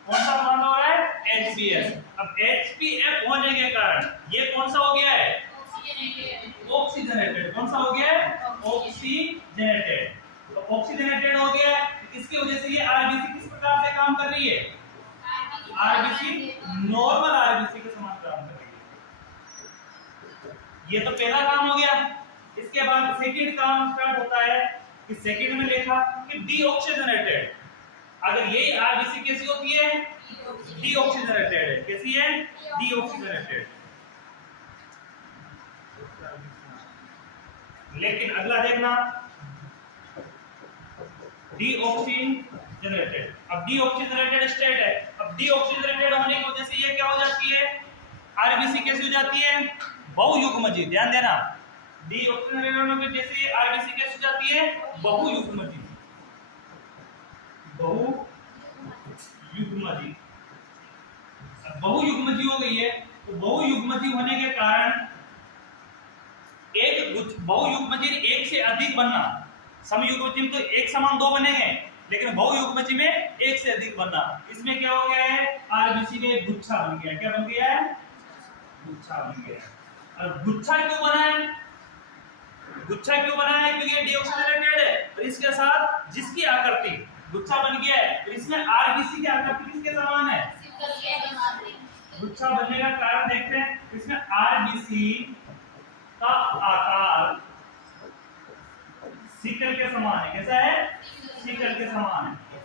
कौन सा मात्रा हो रहा है? HbS। अब HbF होने के कारण ये कौन सा हो गया है? ऑक्सीजनेटेड। कौन सा हो गया है? ऑक्सीजनेटेड। तो ऑक्सीजनेटेड हो गया, इसकी वजह से ये आरबीसी किस प्रकार से काम कर रही है? आरबीसी नॉर्मल आरबीसी के समान काम कर रही है। ये तो पहला काम हो गया। इसके बाद सेकंड काम स्टार्ट होता है कि सेकंड में लिखा कि डीऑक्सीजनेटेड। अगर ये आरबीसी कैसी होती है? डीऑक्सीजनेटेड है। कैसी है? डीऑक्सीजनेटेड। लेकिन अगला देखना, डीऑक्सीजनेटेड। अब डीऑक्सीजनेटेड स्टेट है। अब डीऑक्सीजनेटेड होने की वजह से ये क्या हो जाती है? आरबीसी कैसी हो जाती है? बहुयुग्मजी। ध्यान देना, डीऑक्सीजनेटेड होने की वजह से आरबीसी कैसी हो जाती है? बहुयुग्मजी। बहुयुग्मजी। बहुयुग्मजी हो गई है, तो बहुयुग्मजी होने के कारण एक बहुयुग्मजी एक से अधिक बनना। समयुग्मजी में तो एक समान दो बनेंगे, लेकिन बहुयुग्मजी में एक से अधिक बनना। इसमें क्या हो गया है? आरबीसी का एक गुच्छा बन गया। क्या बन गया है? गुच्छा बन गया। और गुच्छा क्यों बना है? गुच्छा क्यों बना है? क्योंकि ये डीऑक्सीजनेटेड है और इसके साथ जिसकी आकृति गुच्छा बन गया है, तो इसमें आरबीसी की आकृति किसके समान है? गुच्छा बनने का कारण देखते हैं। इसमें आरबीसी का आकार सिकल के समान है। कैसा है? सिकल के समान है।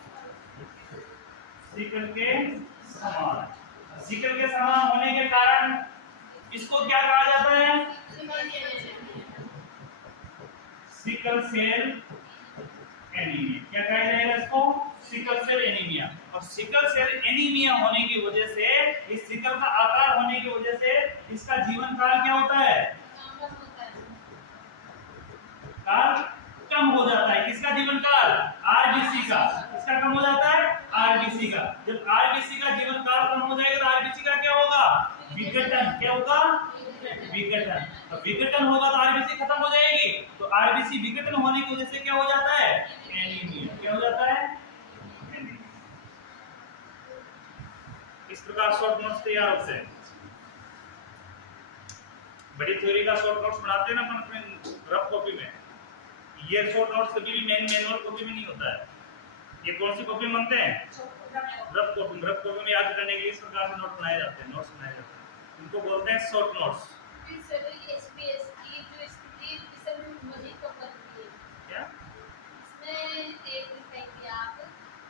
सिकल के समान। सिकल के समान होने के कारण इसको क्या कहा जाता है? Sickle cell anaemia. क्या कहा जाएगा इसको? Sickle cell anaemia. और सिकल सेल एनीमिया होने की वजह से, इस सिकल का आकार होने की वजह से इसका जीवन काल क्या होता है? काल कम हो जाता है। किसका जीवन काल? आरबीसी का। किसका कम हो जाता है? आरबीसी का। जब आरबीसी का जीवन काल कम हो जाएगा तो आरबीसी का क्या होगा? विघटन। क्या होगा? विघटन। तो विघटन होगा तो आरबीसी खत्म हो जाएगी। तो आरबीसी विघटन होने की वजह से क्या हो जाता है? एनीमिया। क्या हो जाता है? एनीमिया। इस प्रकार शॉर्ट नोट्स तैयार होते हैं। बड़ी थ्योरी का शॉर्ट नोट्स बनाते हैं ना अपन अपने रफ कॉपी में। ये शॉर्ट नोट्स कभी भी मैनुअल कॉपी में नहीं होता है। ये कौन सी कॉपी मांगते हैं? Rough copy. रफ कॉपी में याद करने के लिए इस प्रकार से नोट बनाए जाते हैं, नोट्स बनाए जाते हैं। इनको बोलते हैं शॉर्ट नोट्स। मजीद तो करती है क्या इसमें एक लिखाई थी आप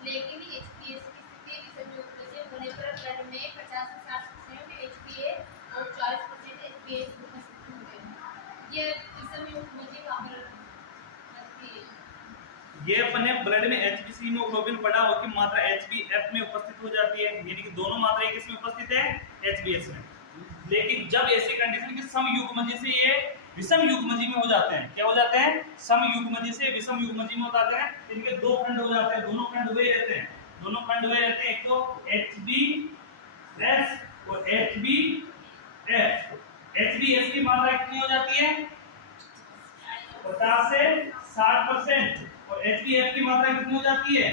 लेकिन एचपीएस की स्थिति विषम युग्म से होने पर ब्लड में 50 से 60% एचपीए और 40% एचपीएस उपस्थित होते हैं ये विषम युग्म से कहाँ पर लगती है ये अपने ब्लड में एचबीसी हीमोग्लोबिन बढ़ा होकर मात्रा एचबीएफ में उपस्थित हो जाती है, यानी कि दोनों मात्राएं किसमें उपस्थित है, एचबीएस में। लेकिन जब ऐसी कंडीशन की समयुग्मजी से ये विषम युग्मजी में हो जाते हैं, क्या हो जाते हैं, समयुग्मजी से विषम युग्मजी में हो जाते हैं, इनके दो खंड हो जाते हैं, दोनों खंड हुए रहते हैं, दोनों खंड हुए रहते हैं, एक तो एचबीएस और एचबीएफ। एचबीएस की मात्रा कितनी हो जाती है, 50 से 60%, और एचबीएफ की मात्रा कितनी हो जाती है,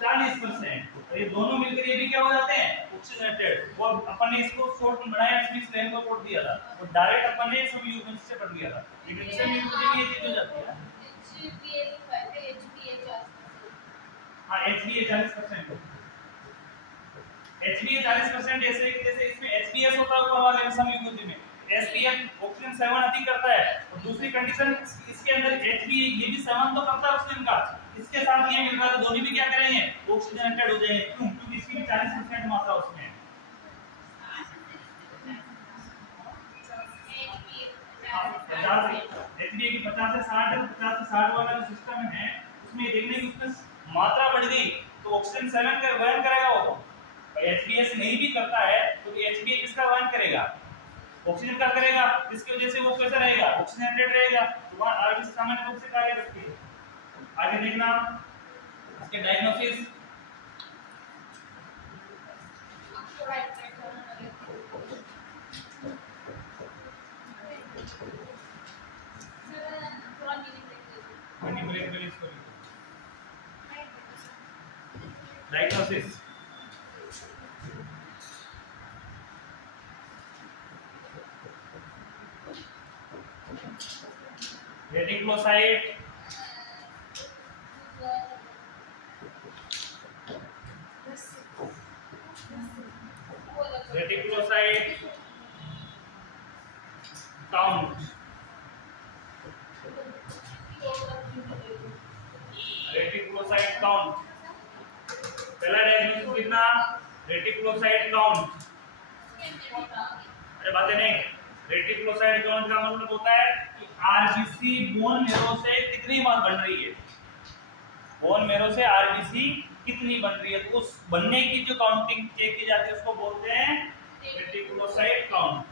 40%। और ये दोनों मिलकर ये भी क्या हो जाते हैं, ऑक्सीजनेटेड। और अपन ने इसको शॉर्ट में बढ़ाया, इसमें इस लाइन को कोड दिया था, और डायरेक्ट अपन ने सब यूजन से पढ़ लिया था, लेकिन विषम युग्मजी में ये चीज हो जाती है। एचपीए कहते हैं एचपीए 40% हां एचबीए 40%, एचबीए 40% ऐसे कि जैसे इसमें एचबीएस होता है ऊपर वाले विषम युग्मजी में, एसपीएफ ऑक्सीजन सेवन अधिक करता है, और दूसरी कंडीशन इसके अंदर एचबीए ये भी सेवन तो करता है ऑक्सीजन का, इसके साथ ये मिल रहा है, दोनों भी क्या करेंगे, ऑक्सीजनेटेड हो जाएंगे। क्यों, क्योंकि इसकी भी 40% मात्रा उसमें है। एचबीए की 50 से 60, 50 से 60 वाला जो सिस्टम है उसमें देखने की उसमें मात्रा बढ़ गई तो ऑक्सीजन सेवन का वहन करेगा वो, एचबीएस नहीं भी करता है तो एचबीए किसका वहन करेगा, ऑक्सीजन का करेगा, इसकी वजह से वो कैसा रहेगा, ऑक्सीजनेटेड रहेगा, तो वहां आरबीसी सामान्य रूप से कार्य करती है। आगे देखना इसके डायग्नोसिस, आपको राइट साइड होना लगेगा सर थोड़ा मीनिंग ब्रेक रिलीज करो। Diagnosis reticulocyte, reticulocyte count, reticulocyte count, पहला डायग्नोसिस लिखना रेटिकुलोसाइट काउंट। अरे बातें नहीं, रेटिकुलोसाइट काउंट का मतलब होता है कि आरबीसी बोन मेरो से कितनी बार बन रही है, बोन मेरो से आरबीसी कितनी बन रही है, तो उस बनने की जो काउंटिंग चेक की जाती है उसको बोलते हैं रेटिकुलोसाइट काउंट।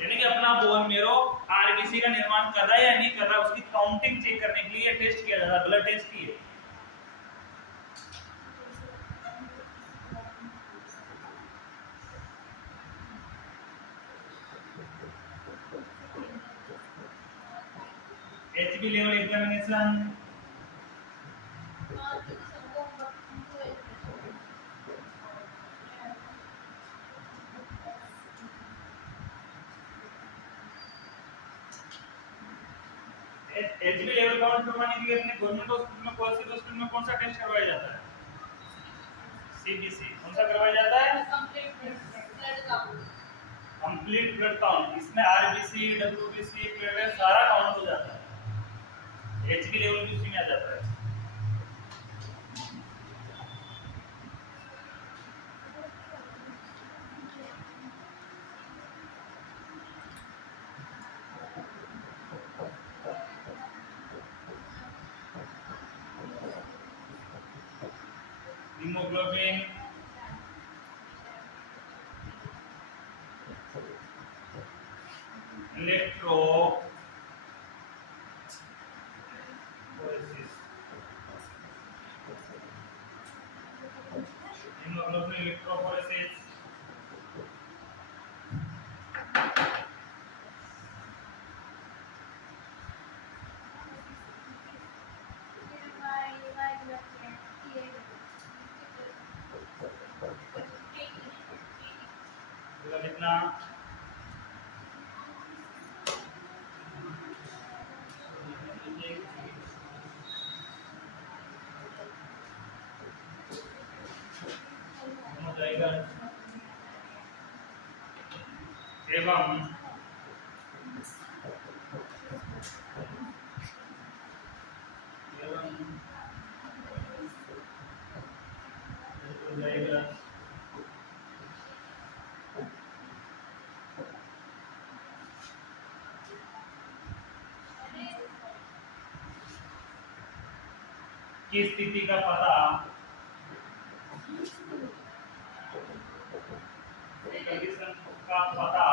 यानी कि अपना बोन मेरो आरबीसी का निर्माण कर रहा है या नहीं कर रहा है उसकी काउंटिंग चेक करने के लिए टेस्ट किया जाता है, ब्लड टेस्ट की है। HB level examination, HB level count करवाने के लिए अपने गवर्नमेंट हॉस्पिटल में कौन से हॉस्पिटल में कौन सा टेस्ट करवाया जाता है, सीबीसी कौन सा करवाया जाता है, कंप्लीट ब्लड काउंट। इसमें आरबीसी, डब्ल्यूबीसी, प्लेटलेट सारा काउंट हो जाता है, एचबी लेवल भी उसी में आ जाता है। हीमोग्लोबिन, इलेक्ट्रो हीमोग्लोबिन इलेक्ट्रोफोरेसिस, कितना हो जाएगा एवं की स्थिति का पता कंडीशन का पता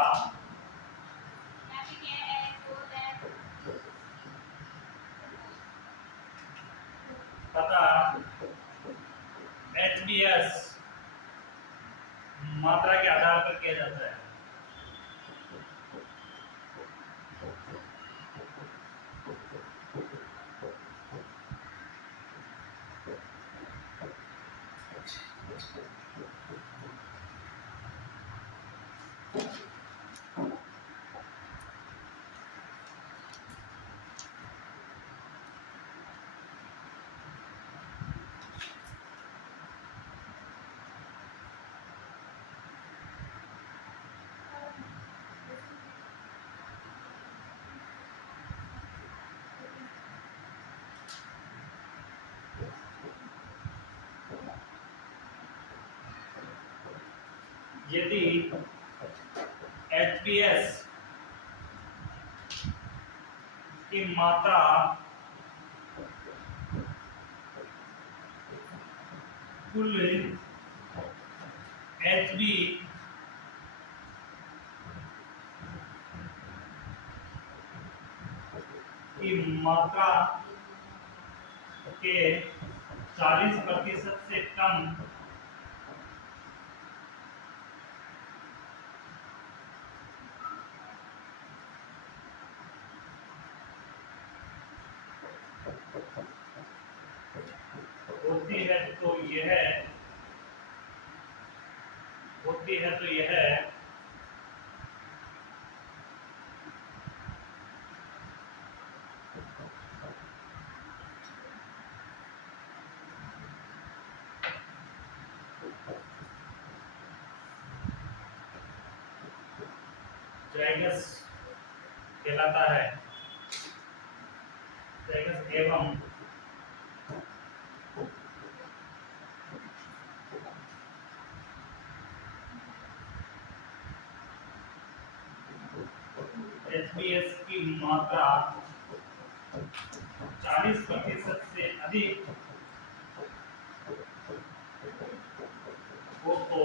HBS मात्रा के आधार पर किया जाता है। यदि HBS की मात्रा कुल HB की मात्रा के 40% से कम होती है तो यह जाइगस कहलाता है। जाइगस एवं HBS की मात्रा 40% से अधिक हो तो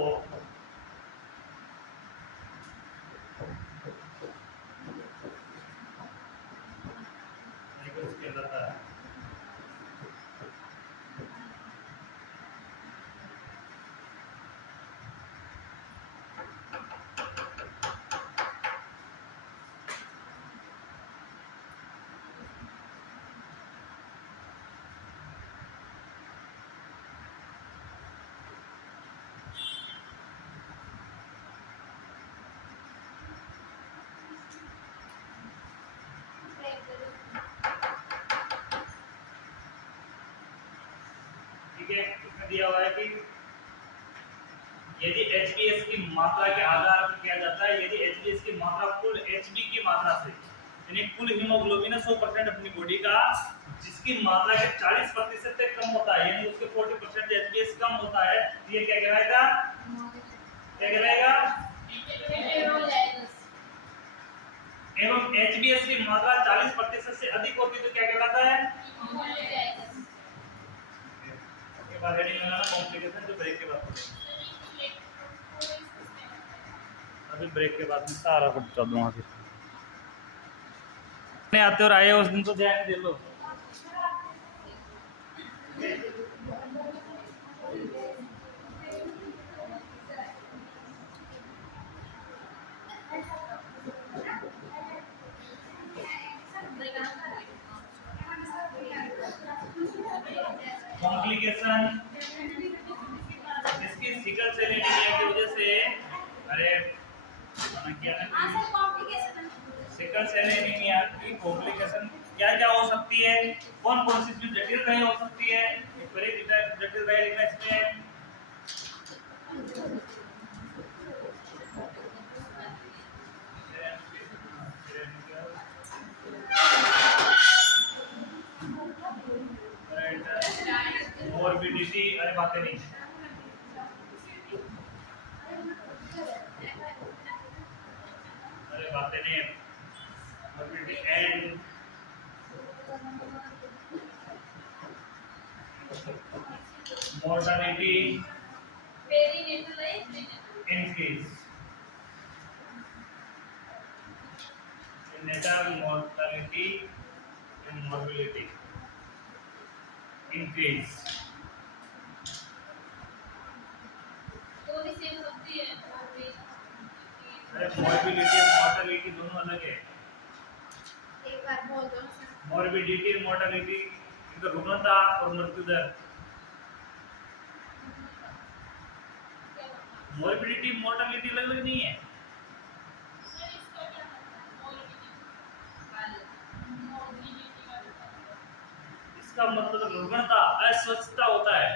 जाइगस कहलाता है। इसमें दिया हुआ है कि यदि HBS की मात्रा के आधार पर किया जाता है, यदि HBS की मात्रा कुल HB की मात्रा से यानी कुल हीमोग्लोबिन 100% अपनी बॉडी का जिसकी मात्रा के 40% से कम होता है यानी उसके 40% HBS कम होता है, ये क्या कहलाएगा? एवं HBS की मात्रा 40% से अधिक होती है तो क्या कहलाता है? बाद हेडिंग लगाना कॉम्प्लिकेशन जो ब्रेक के बाद पढ़ेंगे। अभी ब्रेक के बाद में सारा कुछ बता दूंगा। फिर आते और आए उस दिन तो ध्यान दे लो। कॉम्प्लिकेशन इसकी सिकल सेल एनीमिया की वजह से सिकल सेल एनीमिया की कॉम्प्लिकेशन क्या क्या हो सकती है, कौन कौन सी इसमें जटिलताएं हो सकती है, बड़ी जटिलताएं लिखना इसमें। मोबिलिटी, अरे बातें नहीं, अरे बातें नहीं, mobility and mortality increase. Natal mortality and morbidity increase. अरे morbidity और mortality दोनों अलग है। एक बार बोल दो। morbidity और mortality इनका रुग्णता और मृत्यु दर। morbidity mortality अलग अलग नहीं है। इसका मतलब रुग्णता अस्वस्थता होता है,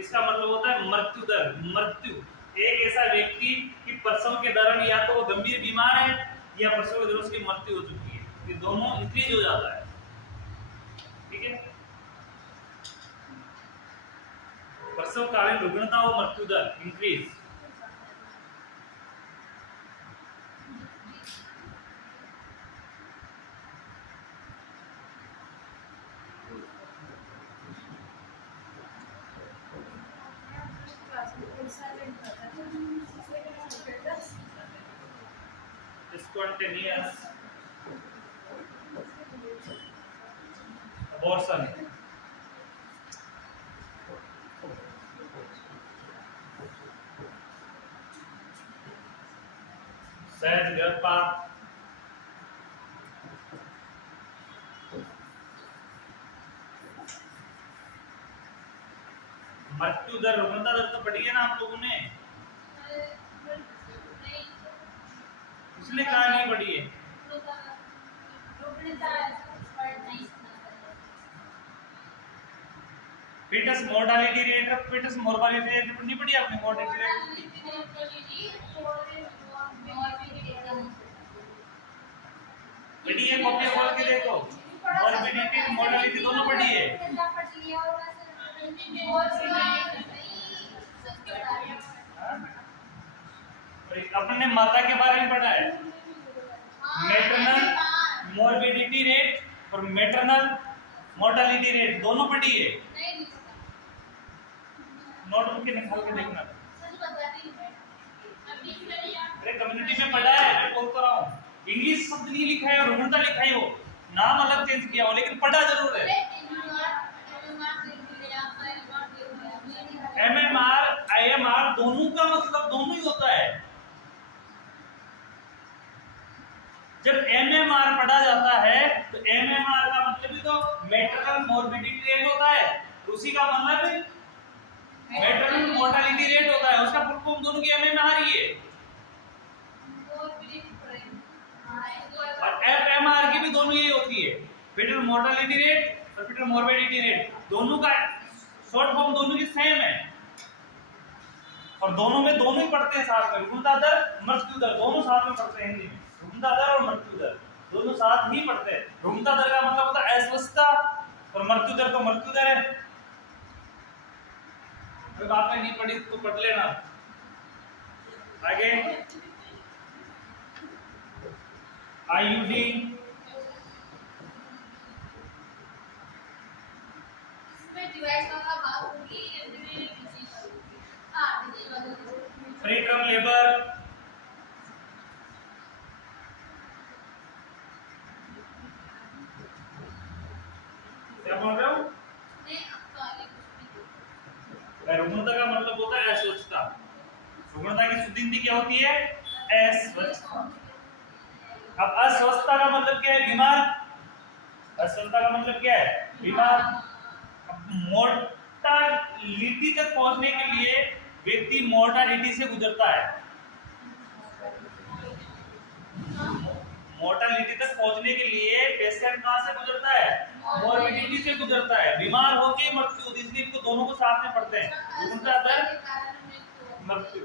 इसका मतलब होता है मृत्यु दर। मृत्यु एक ऐसा व्यक्ति कि प्रसव के दौरान या तो वो गंभीर बीमार है या प्रसव के दौरान उसकी मृत्यु हो चुकी है, ये दोनों इंक्रीज हो जाता है। ठीक है, प्रसव कालीन रुग्णता और मृत्यु दर इंक्रीज। Spontaneous abortion, सहज गर्भपात, मृत्यु दर रुग्णता दर तो बढ़ी है ना आप लोगों ने, इसलिए कहा नहीं बढ़ी है। fetus mortality rate और fetus morbidity rate नहीं बढ़ी आपने? mortality rate बढ़ी है, कॉपी खोल के देखो, morbidity mortality दोनों बढ़ी है। अपने माता के बारे में पढ़ा है, मैटरनल मोर्बिडिटी रेट और मैटरनल मोर्टालिटी रेट दोनों पढ़ी है। नोटबुक के निकाल के देखना। अरे कम्युनिटी में पढ़ा है, मैं बोल तो रहा हूँ, इंग्लिश शब्द नहीं लिखा है और रुग्णता लिखा है, वो नाम अलग चेंज किया हो, लेकिन पढ़ा जरूर है। MMR IMR दोनों का मतलब दोनों ही होता है। जब MMR पढ़ा जाता है तो MMR का मतलब भी तो मैटरनल मोर्बिडिटी रेट होता है, उसी का मतलब मैटरनल मोर्टालिटी रेट होता है, उसका फुल फॉर्म दोनों की MMR ही है। और FMR की भी दोनों ही होती है, फेटल मोर्टालिटी रेट और फेटल मोर्बिडिटी रेट, दोनों का शॉर्ट फॉर्म दोनों की सेम है और दोनों में दोनों ही पढ़ते हैं साथ में। रुग्णता दर मृत्यु दर दोनों साथ में पढ़ते हैं हिंदी में, रुग्णता दर और मृत्यु दर दोनों साथ ही पढ़ते हैं। रुग्णता दर का मतलब होता है अस्वस्थता और मृत्यु दर तो मृत्यु दर है। अगर आपने नहीं पढ़ी तो पढ़ लेना। आगे IUD प्रीटर्म लेबर, क्या बोल रहे हो? रुग्णता का मतलब होता है अस्वस्थता। रुग्णता की शुद्ध हिंदी क्या होती है? अस्वस्थता। अब अस्वस्थता का मतलब क्या है? बीमार। अस्वस्थता का मतलब क्या है? बीमार। मोर्टालिटी तक पहुंचने के लिए व्यक्ति मोर्टालिटी से गुजरता है। मोर्टालिटी तक पहुंचने के लिए पेशेंट कहां से गुजरता है? मोर्बिडिटी से गुजरता है। बीमार होके मृत्यु होती है, इसलिए इनको दोनों को साथ में पढ़ते हैं। रुग्णता दर मृत्यु।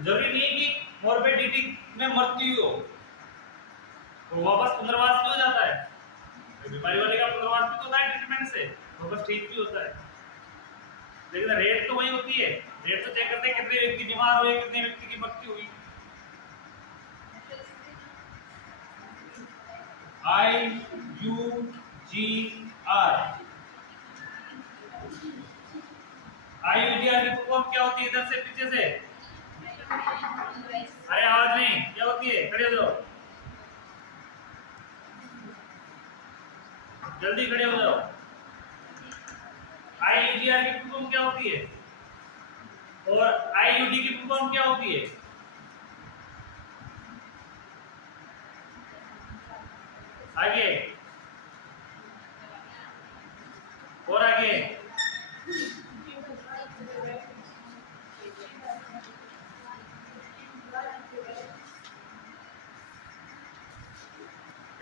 जरूरी नहीं कि मोर्बिडिटी में मृत्यु हो तो वापस पुनर्वास हो जाता है। बीमारी वाले का पूर्वाभास भी तो होता है ट्रीटमेंट से, वो बस ठीक भी होता है, लेकिन रेट तो वही होती है। रेट तो चेक करते हैं कितने व्यक्ति बीमार हुए, कितने व्यक्ति की मृत्यु हुई। IUGR IUGR की फुल फॉर्म क्या होती है? इधर से पीछे से, अरे आवाज नहीं, क्या होती है? खड़े हो जाओ, जल्दी खड़े हो जाओ। IUGR की फुल फॉर्म क्या होती है और IUD की फुल फॉर्म क्या होती है? आगे और आगे,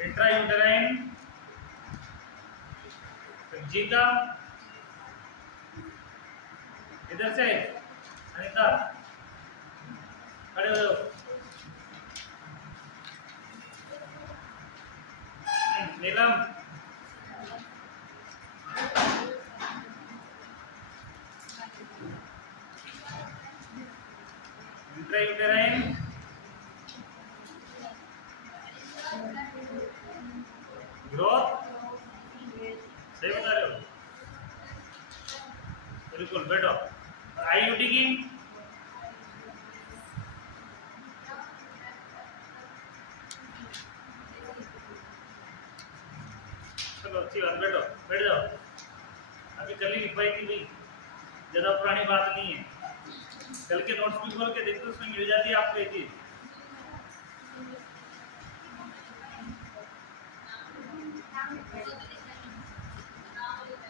इंट्रायूटेराइन जीका, इधर से अनिता खड़े हो जाओ, नीलम इंट्रायूटेराइन ग्रोथ, सही बता रहे हो, बिल्कुल बैठो। IUD की चलो अच्छी बात, बैठो, बैठ जाओ, अभी कल ही लिखवाई थी भाई, ज्यादा पुरानी बात नहीं है। कल के नोट्स भी खोल के देखो, उसमें मिल जाती है आपको एक चीज।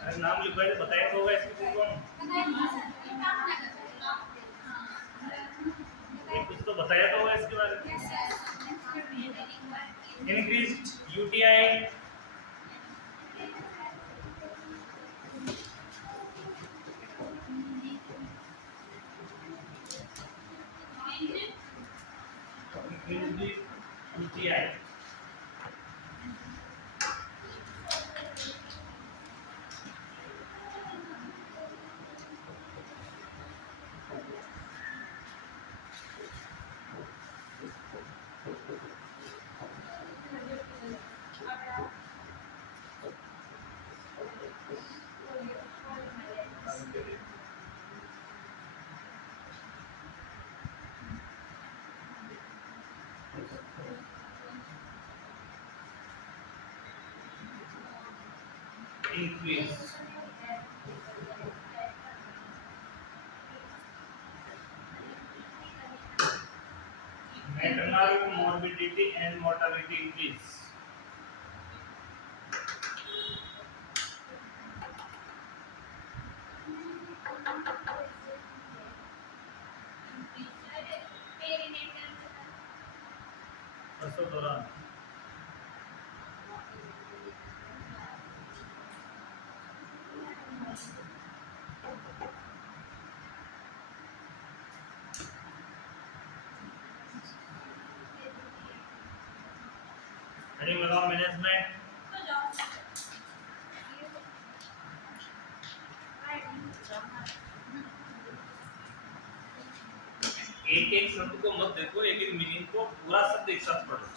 अरे नाम लिखवाई तो बताया तो होगा इसको कौन, ये कुछ तो बताया तो होगा इसके बारे में। Increase UTI, UTI increase maternal morbidity and mortality increase, प्रसव दौरान हेडिंग लगाओ मैनेजमेंट, एक एक शब्द को मत देखो, एक एक मीनिंग को, पूरा शब्द एक साथ पढ़ो।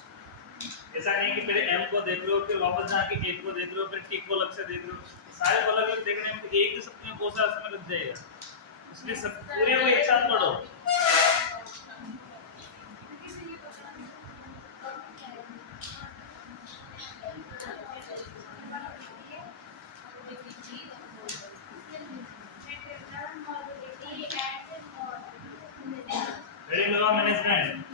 ऐसा नहीं कि पहले एम को देख रहे हो फिर वापस जाके एक को देख रहे हो फिर टी को अलग से देख रहे हो, सारे को अलग अलग देखने में एक ही शब्द में बहुत सारा समय लग जाएगा, इसलिए सब पूरे को एक साथ पढ़ो। हेडिंग लगाओ मैनेजमेंट,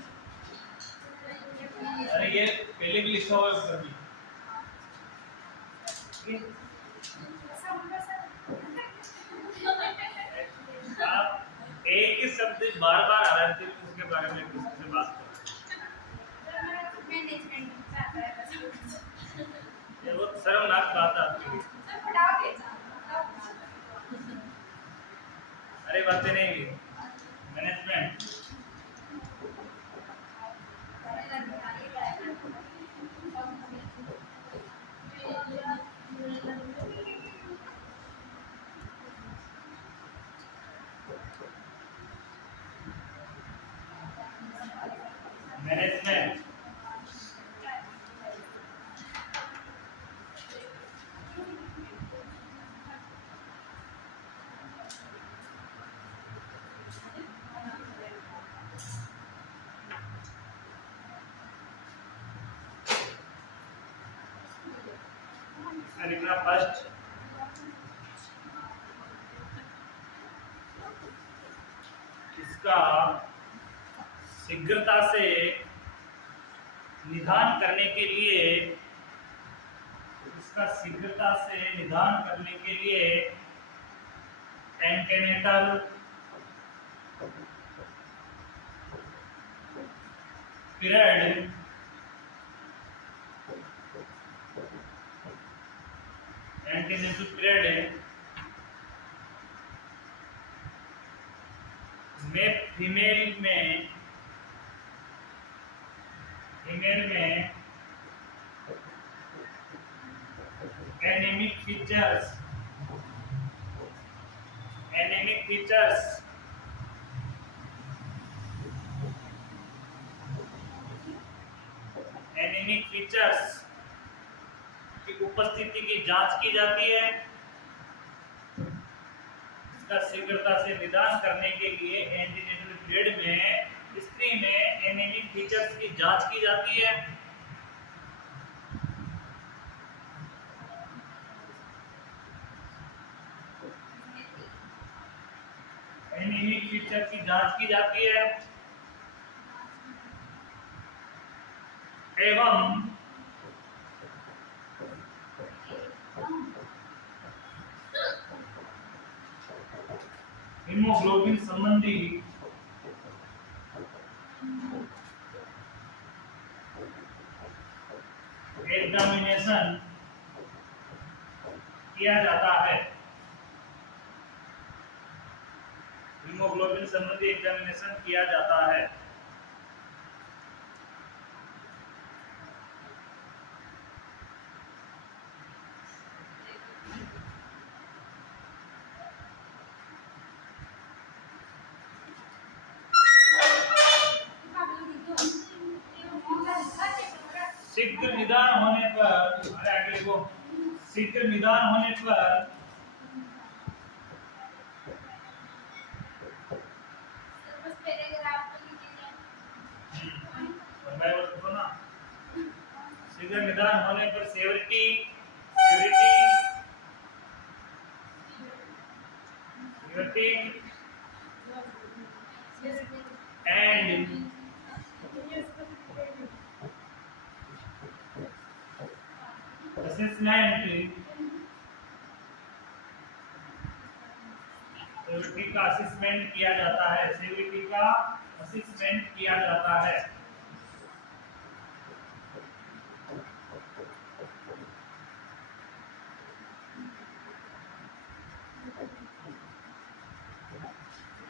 अरे ये पहले भी लिखा हुआ है ऊपर भी। आप एक ही शब्द बार बार आ रहा है, फिर उसके बारे में किसी से बात करो, ये बहुत शर्मनाक बात है आपके लिए। अरे बातें नहीं, मैनेजमेंट Thank you. इसमें लिखना फर्स्ट इसका शीघ्रता से निदान करने के लिए एंटेनेटल पीरियड में फीमेल में एनेमिक फीचर्स की उपस्थिति की जांच की जाती है। इसका शीघ्रता से निदान करने के लिए एंटीनेटल पीरियड में स्त्री में एनेमिक फीचर्स की जांच की जाती है। एनेमिक फीचर की जांच की जाती है एवं हीमोग्लोबिन संबंधी एग्जामिनेशन किया जाता है। हीमोग्लोबिन संबंधी एग्जामिनेशन किया जाता है। शीघ्र निदान होने पर शीघ्र निदान होने पर शीघ्र निदान होने पर सेवरिटी एंड असेसमेंट सेवरिटी का असेसमेंट किया जाता है। सेवरिटी का असेसमेंट किया जाता है।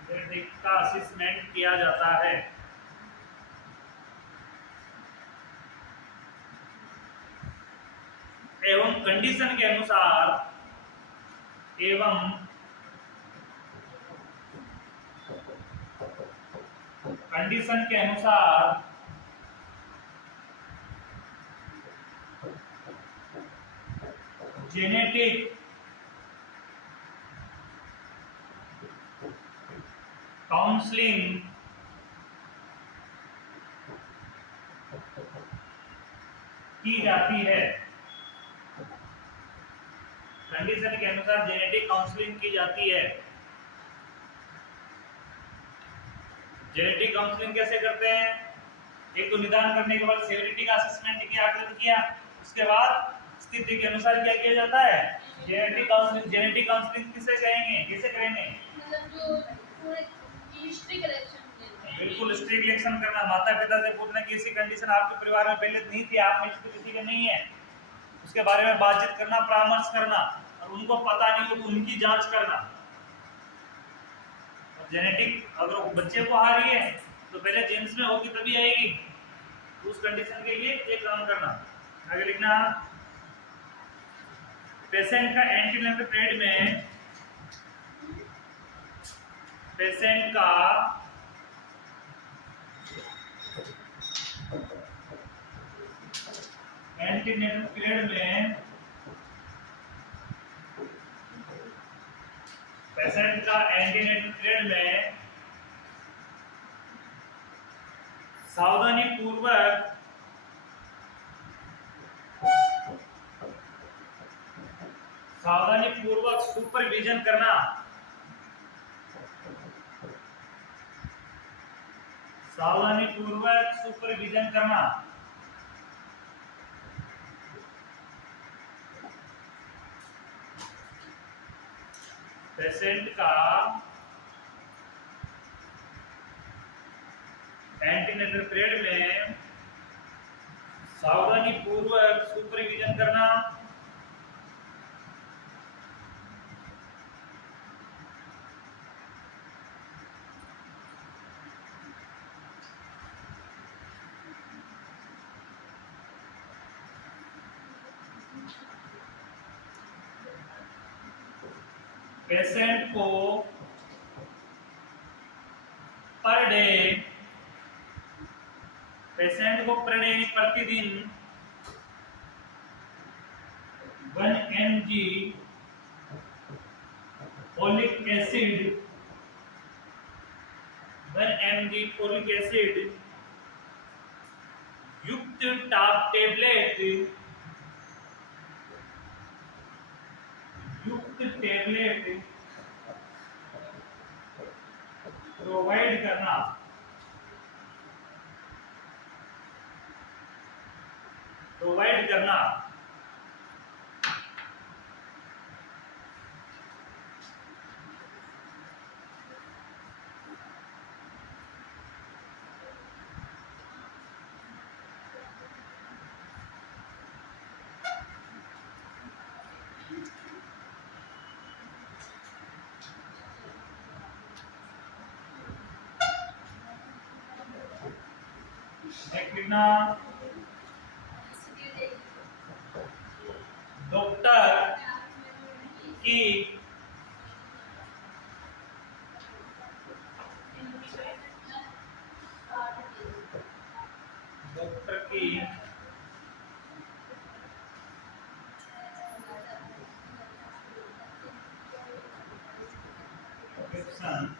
सेवरिटी का असेसमेंट किया जाता है। एवं कंडीशन के अनुसार जेनेटिक काउंसलिंग की जाती है। कंडीशन के अनुसार जेनेटिक काउंसलिंग की जाती है। जेनेटिक काउंसलिंग कैसे करते हैं? एक तो निदान करने के बाद सेवरिटी का असेसमेंट किया, आकलन किया, उसके बाद स्थिति के अनुसार क्या किया जाता है? जेनेटिक काउंसलिंग किसे कहेंगे, कैसे करेंगे? मतलब जो पूरे हिस्ट्री कलेक्शन बिल्कुल हिस्ट्री कलेक्शन करना, माता पिता से पूछना कि ऐसी कंडीशन आपके परिवार में पहले नहीं थी, आप में से किसी के नहीं है, उसके बारे में बातचीत करना, परामर्श करना, और उनको पता नहीं हो तो उनकी जांच करना। जेनेटिक अगर बच्चे को आ रही है तो पहले जीन्स में होगी तभी आएगी, तो उस कंडीशन के लिए ये काम करना। आगे लिखना, पेशेंट का एंटीनेटल पीरियड में पेशेंट का एंटीनेटल पीरियड में सावधानी पूर्वक सावधानी पूर्वक सुपरविजन करना, सावधानी पूर्वक सुपरविजन करना। पेशेंट का एंटीनेटल पीरियड में सावधानी पूर्वक सुपरविजन करना, पेशेंट को पर डे, पेशेंट को पर डे प्रतिदिन 1 mg folic acid, 1 mg folic acid युक्त टॉप टेबलेट, युक्त टेबलेट प्रोवाइड करना, प्रोवाइड करना। लिखना, डॉक्टर की प्रिस्क्रिप्शन,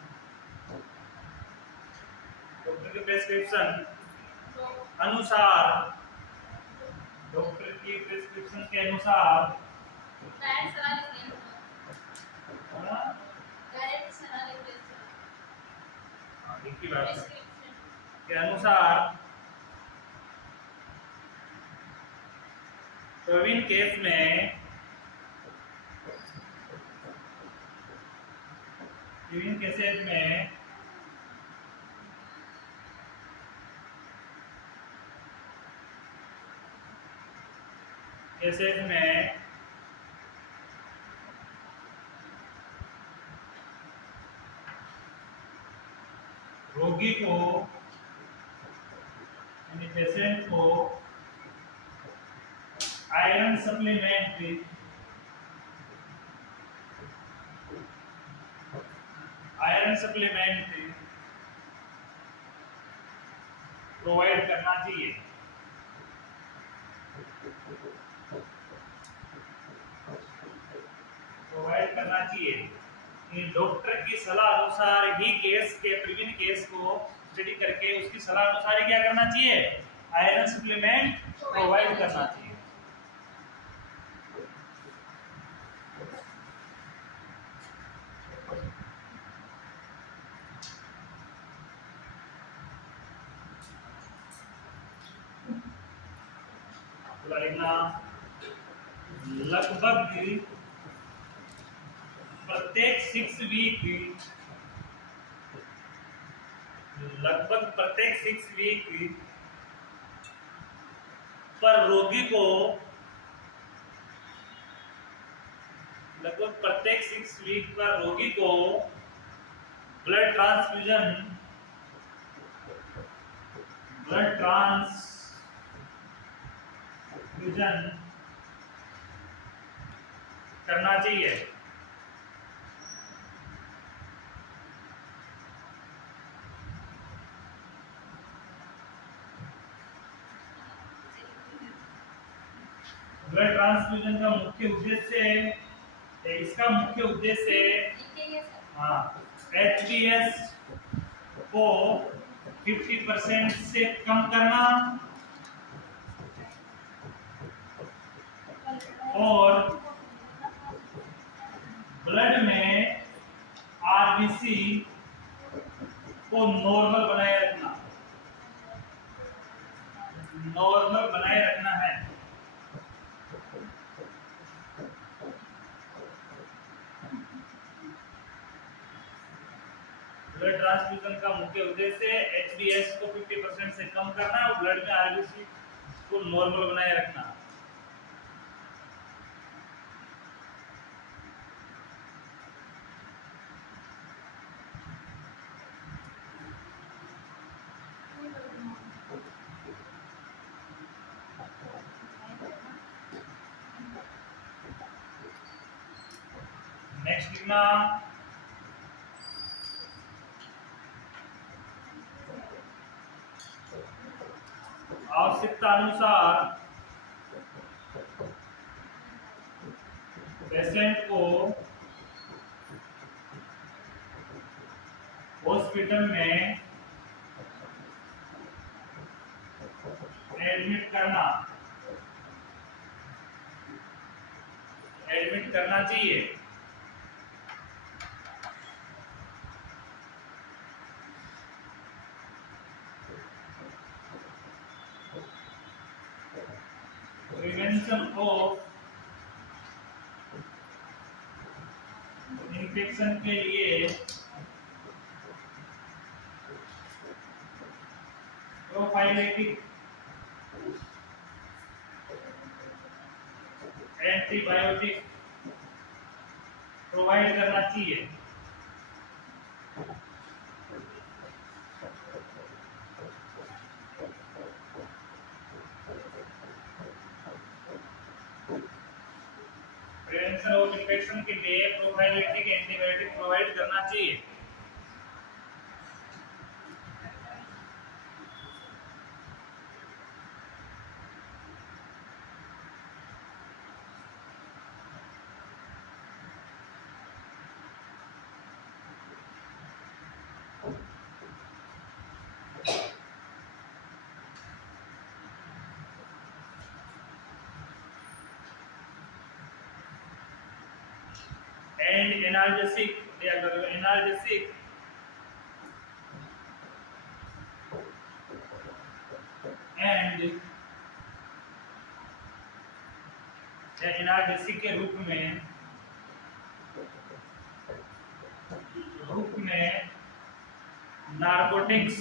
डॉक्टर के प्रिस्क्रिप्शन अनुसार, डॉक्टर की प्रिस्क्रिप्शन के अनुसार के अनुसार प्रवीण केस में, प्रवीण केसेज में रोगी को यानी पेशेंट को iron supplement, iron supplement provide करना चाहिए। प्रोवाइड करना चाहिए। डॉक्टर की सलाह अनुसार ही केस के, प्रिविन केस को स्टडी करके उसकी सलाह अनुसार ही क्या करना चाहिए, आयरन सप्लीमेंट प्रोवाइड करना चाहिए। लिखना, लगभग प्रत्येक 6 वीक, लगभग प्रत्येक 6 वीक पर रोगी को, लगभग प्रत्येक 6 वीक पर रोगी को ब्लड ट्रांसफ्यूजन, ब्लड ट्रांसफ्यूजन करना चाहिए। ब्लड ट्रांसफ्यूजन का मुख्य उद्देश्य, इसका मुख्य उद्देश्य हाँ HbS को 50% से कम करना और ब्लड में आरबीसी को नॉर्मल बनाए रखना, नॉर्मल बनाए रखना है। ब्लड ट्रांसफ्यूजन का मुख्य उद्देश्य एचबीएस को 50% से कम करना और ब्लड में आरबीसी को नॉर्मल बनाए रखना। नेक्स्ट लिखना आवश्यकता अनुसार पेशेंट को हॉस्पिटल में एडमिट करना चाहिए। प्रिवेंशन ऑफ इन्फेक्शन के लिए प्रोफाइलेटिक एंटीबायोटिक प्रोवाइड करना चाहिए। प्रिवेंशन ऑफ इन्फेक्शन के लिए प्रोफाइलेटिक एंटीबायोटिक प्रोवाइड करना चाहिए। एंड एनाल्जेसिक एनाल्जेसिक के रूप में नारकोटिक्स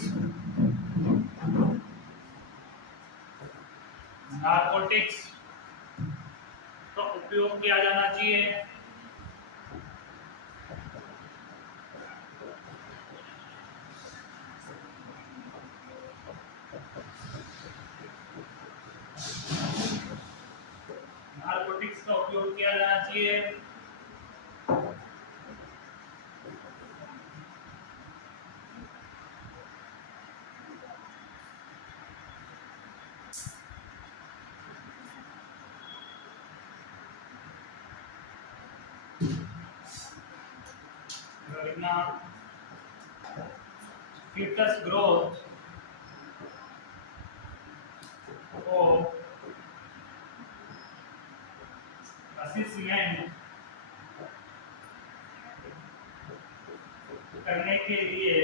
का उपयोग किया जाना चाहिए। नारकोटिक्स का उपयोग किया जाना चाहिए। fetus growth को असेसमेंट करने के लिए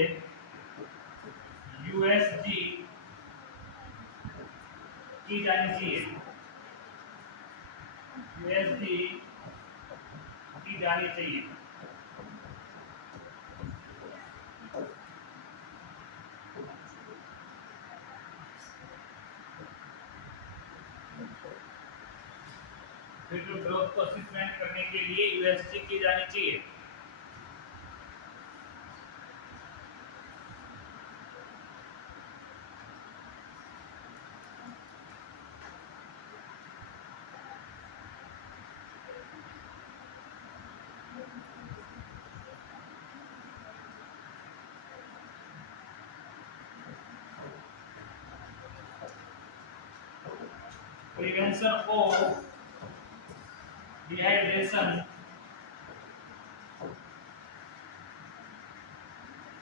यूएसजी की जानी चाहिए। यूएसजी की जानी चाहिए। fetal growth को असेसमेंट करने के लिए यूएसजी की जानी चाहिए।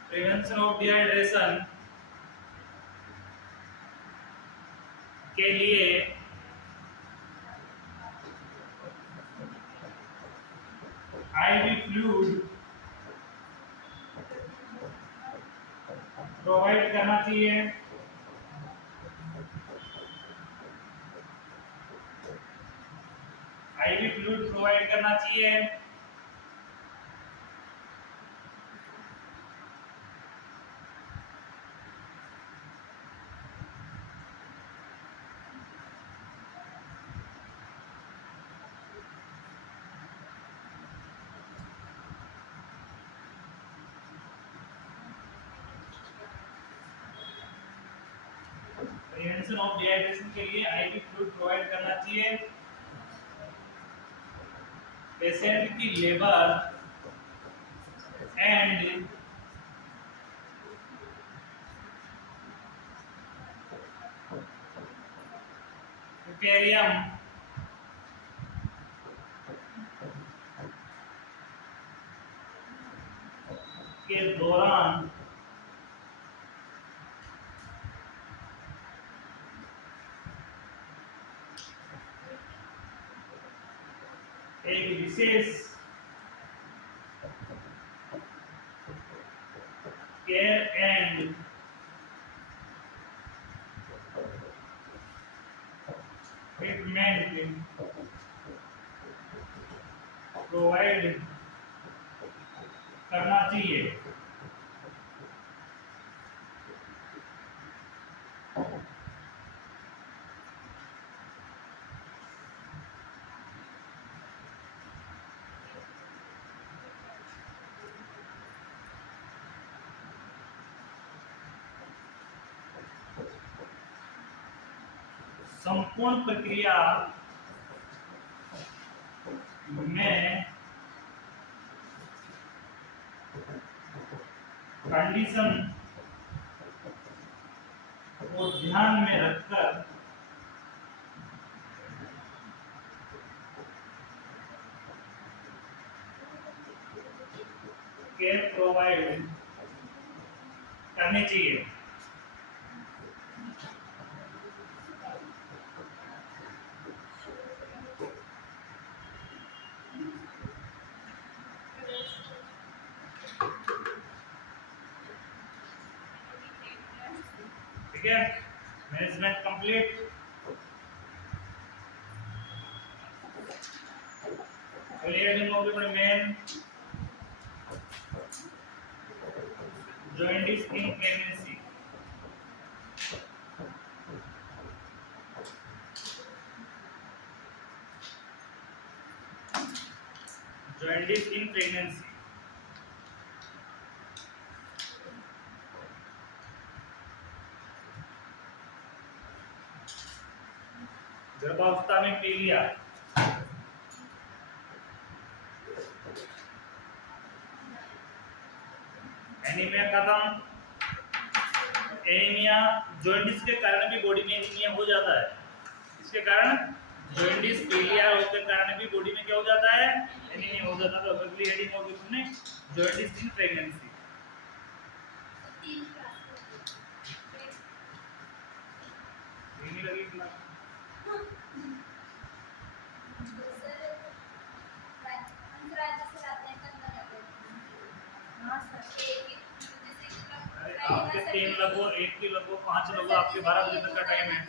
Prevention of dehydration के लिए IV फ्लूइड प्रोवाइड करना चाहिए। IV फ्लूइड प्रोवाइड करना चाहिए। प्रिवेंशन ऑफ डिहाइड्रेशन के लिए IV फ्लूइड प्रोवाइड करना चाहिए। पेशेंट की लेबर एंड प्यूपेरियम के दौरान एक विशेष केयर एंड ट्रीटमेंट प्रोवाइड करना चाहिए। संपूर्ण प्रक्रिया में कंडीशन को ध्यान में रखकर केयर प्रोवाइड करनी चाहिए। ठीक है, management complete. Main jaundice in pregnancy। jaundice in pregnancy गर्भावस्था में पीलिया। एनीमिया खत्म। एनीमिया जॉन्डिस के कारण भी बॉडी में एनीमिया हो जाता है। इसके कारण जॉन्डिस पीलिया रोग के कारण भी बॉडी में क्या हो जाता है, एनीमिया हो जाता है। तो अगली हेडिंग होगी उसमें जॉन्डिस इन प्रेगनेंसी। लगी क्लास आपके 3 लगो, 1 की लगो, 5 लगो, आपके 12 बजे तक का टाइम है।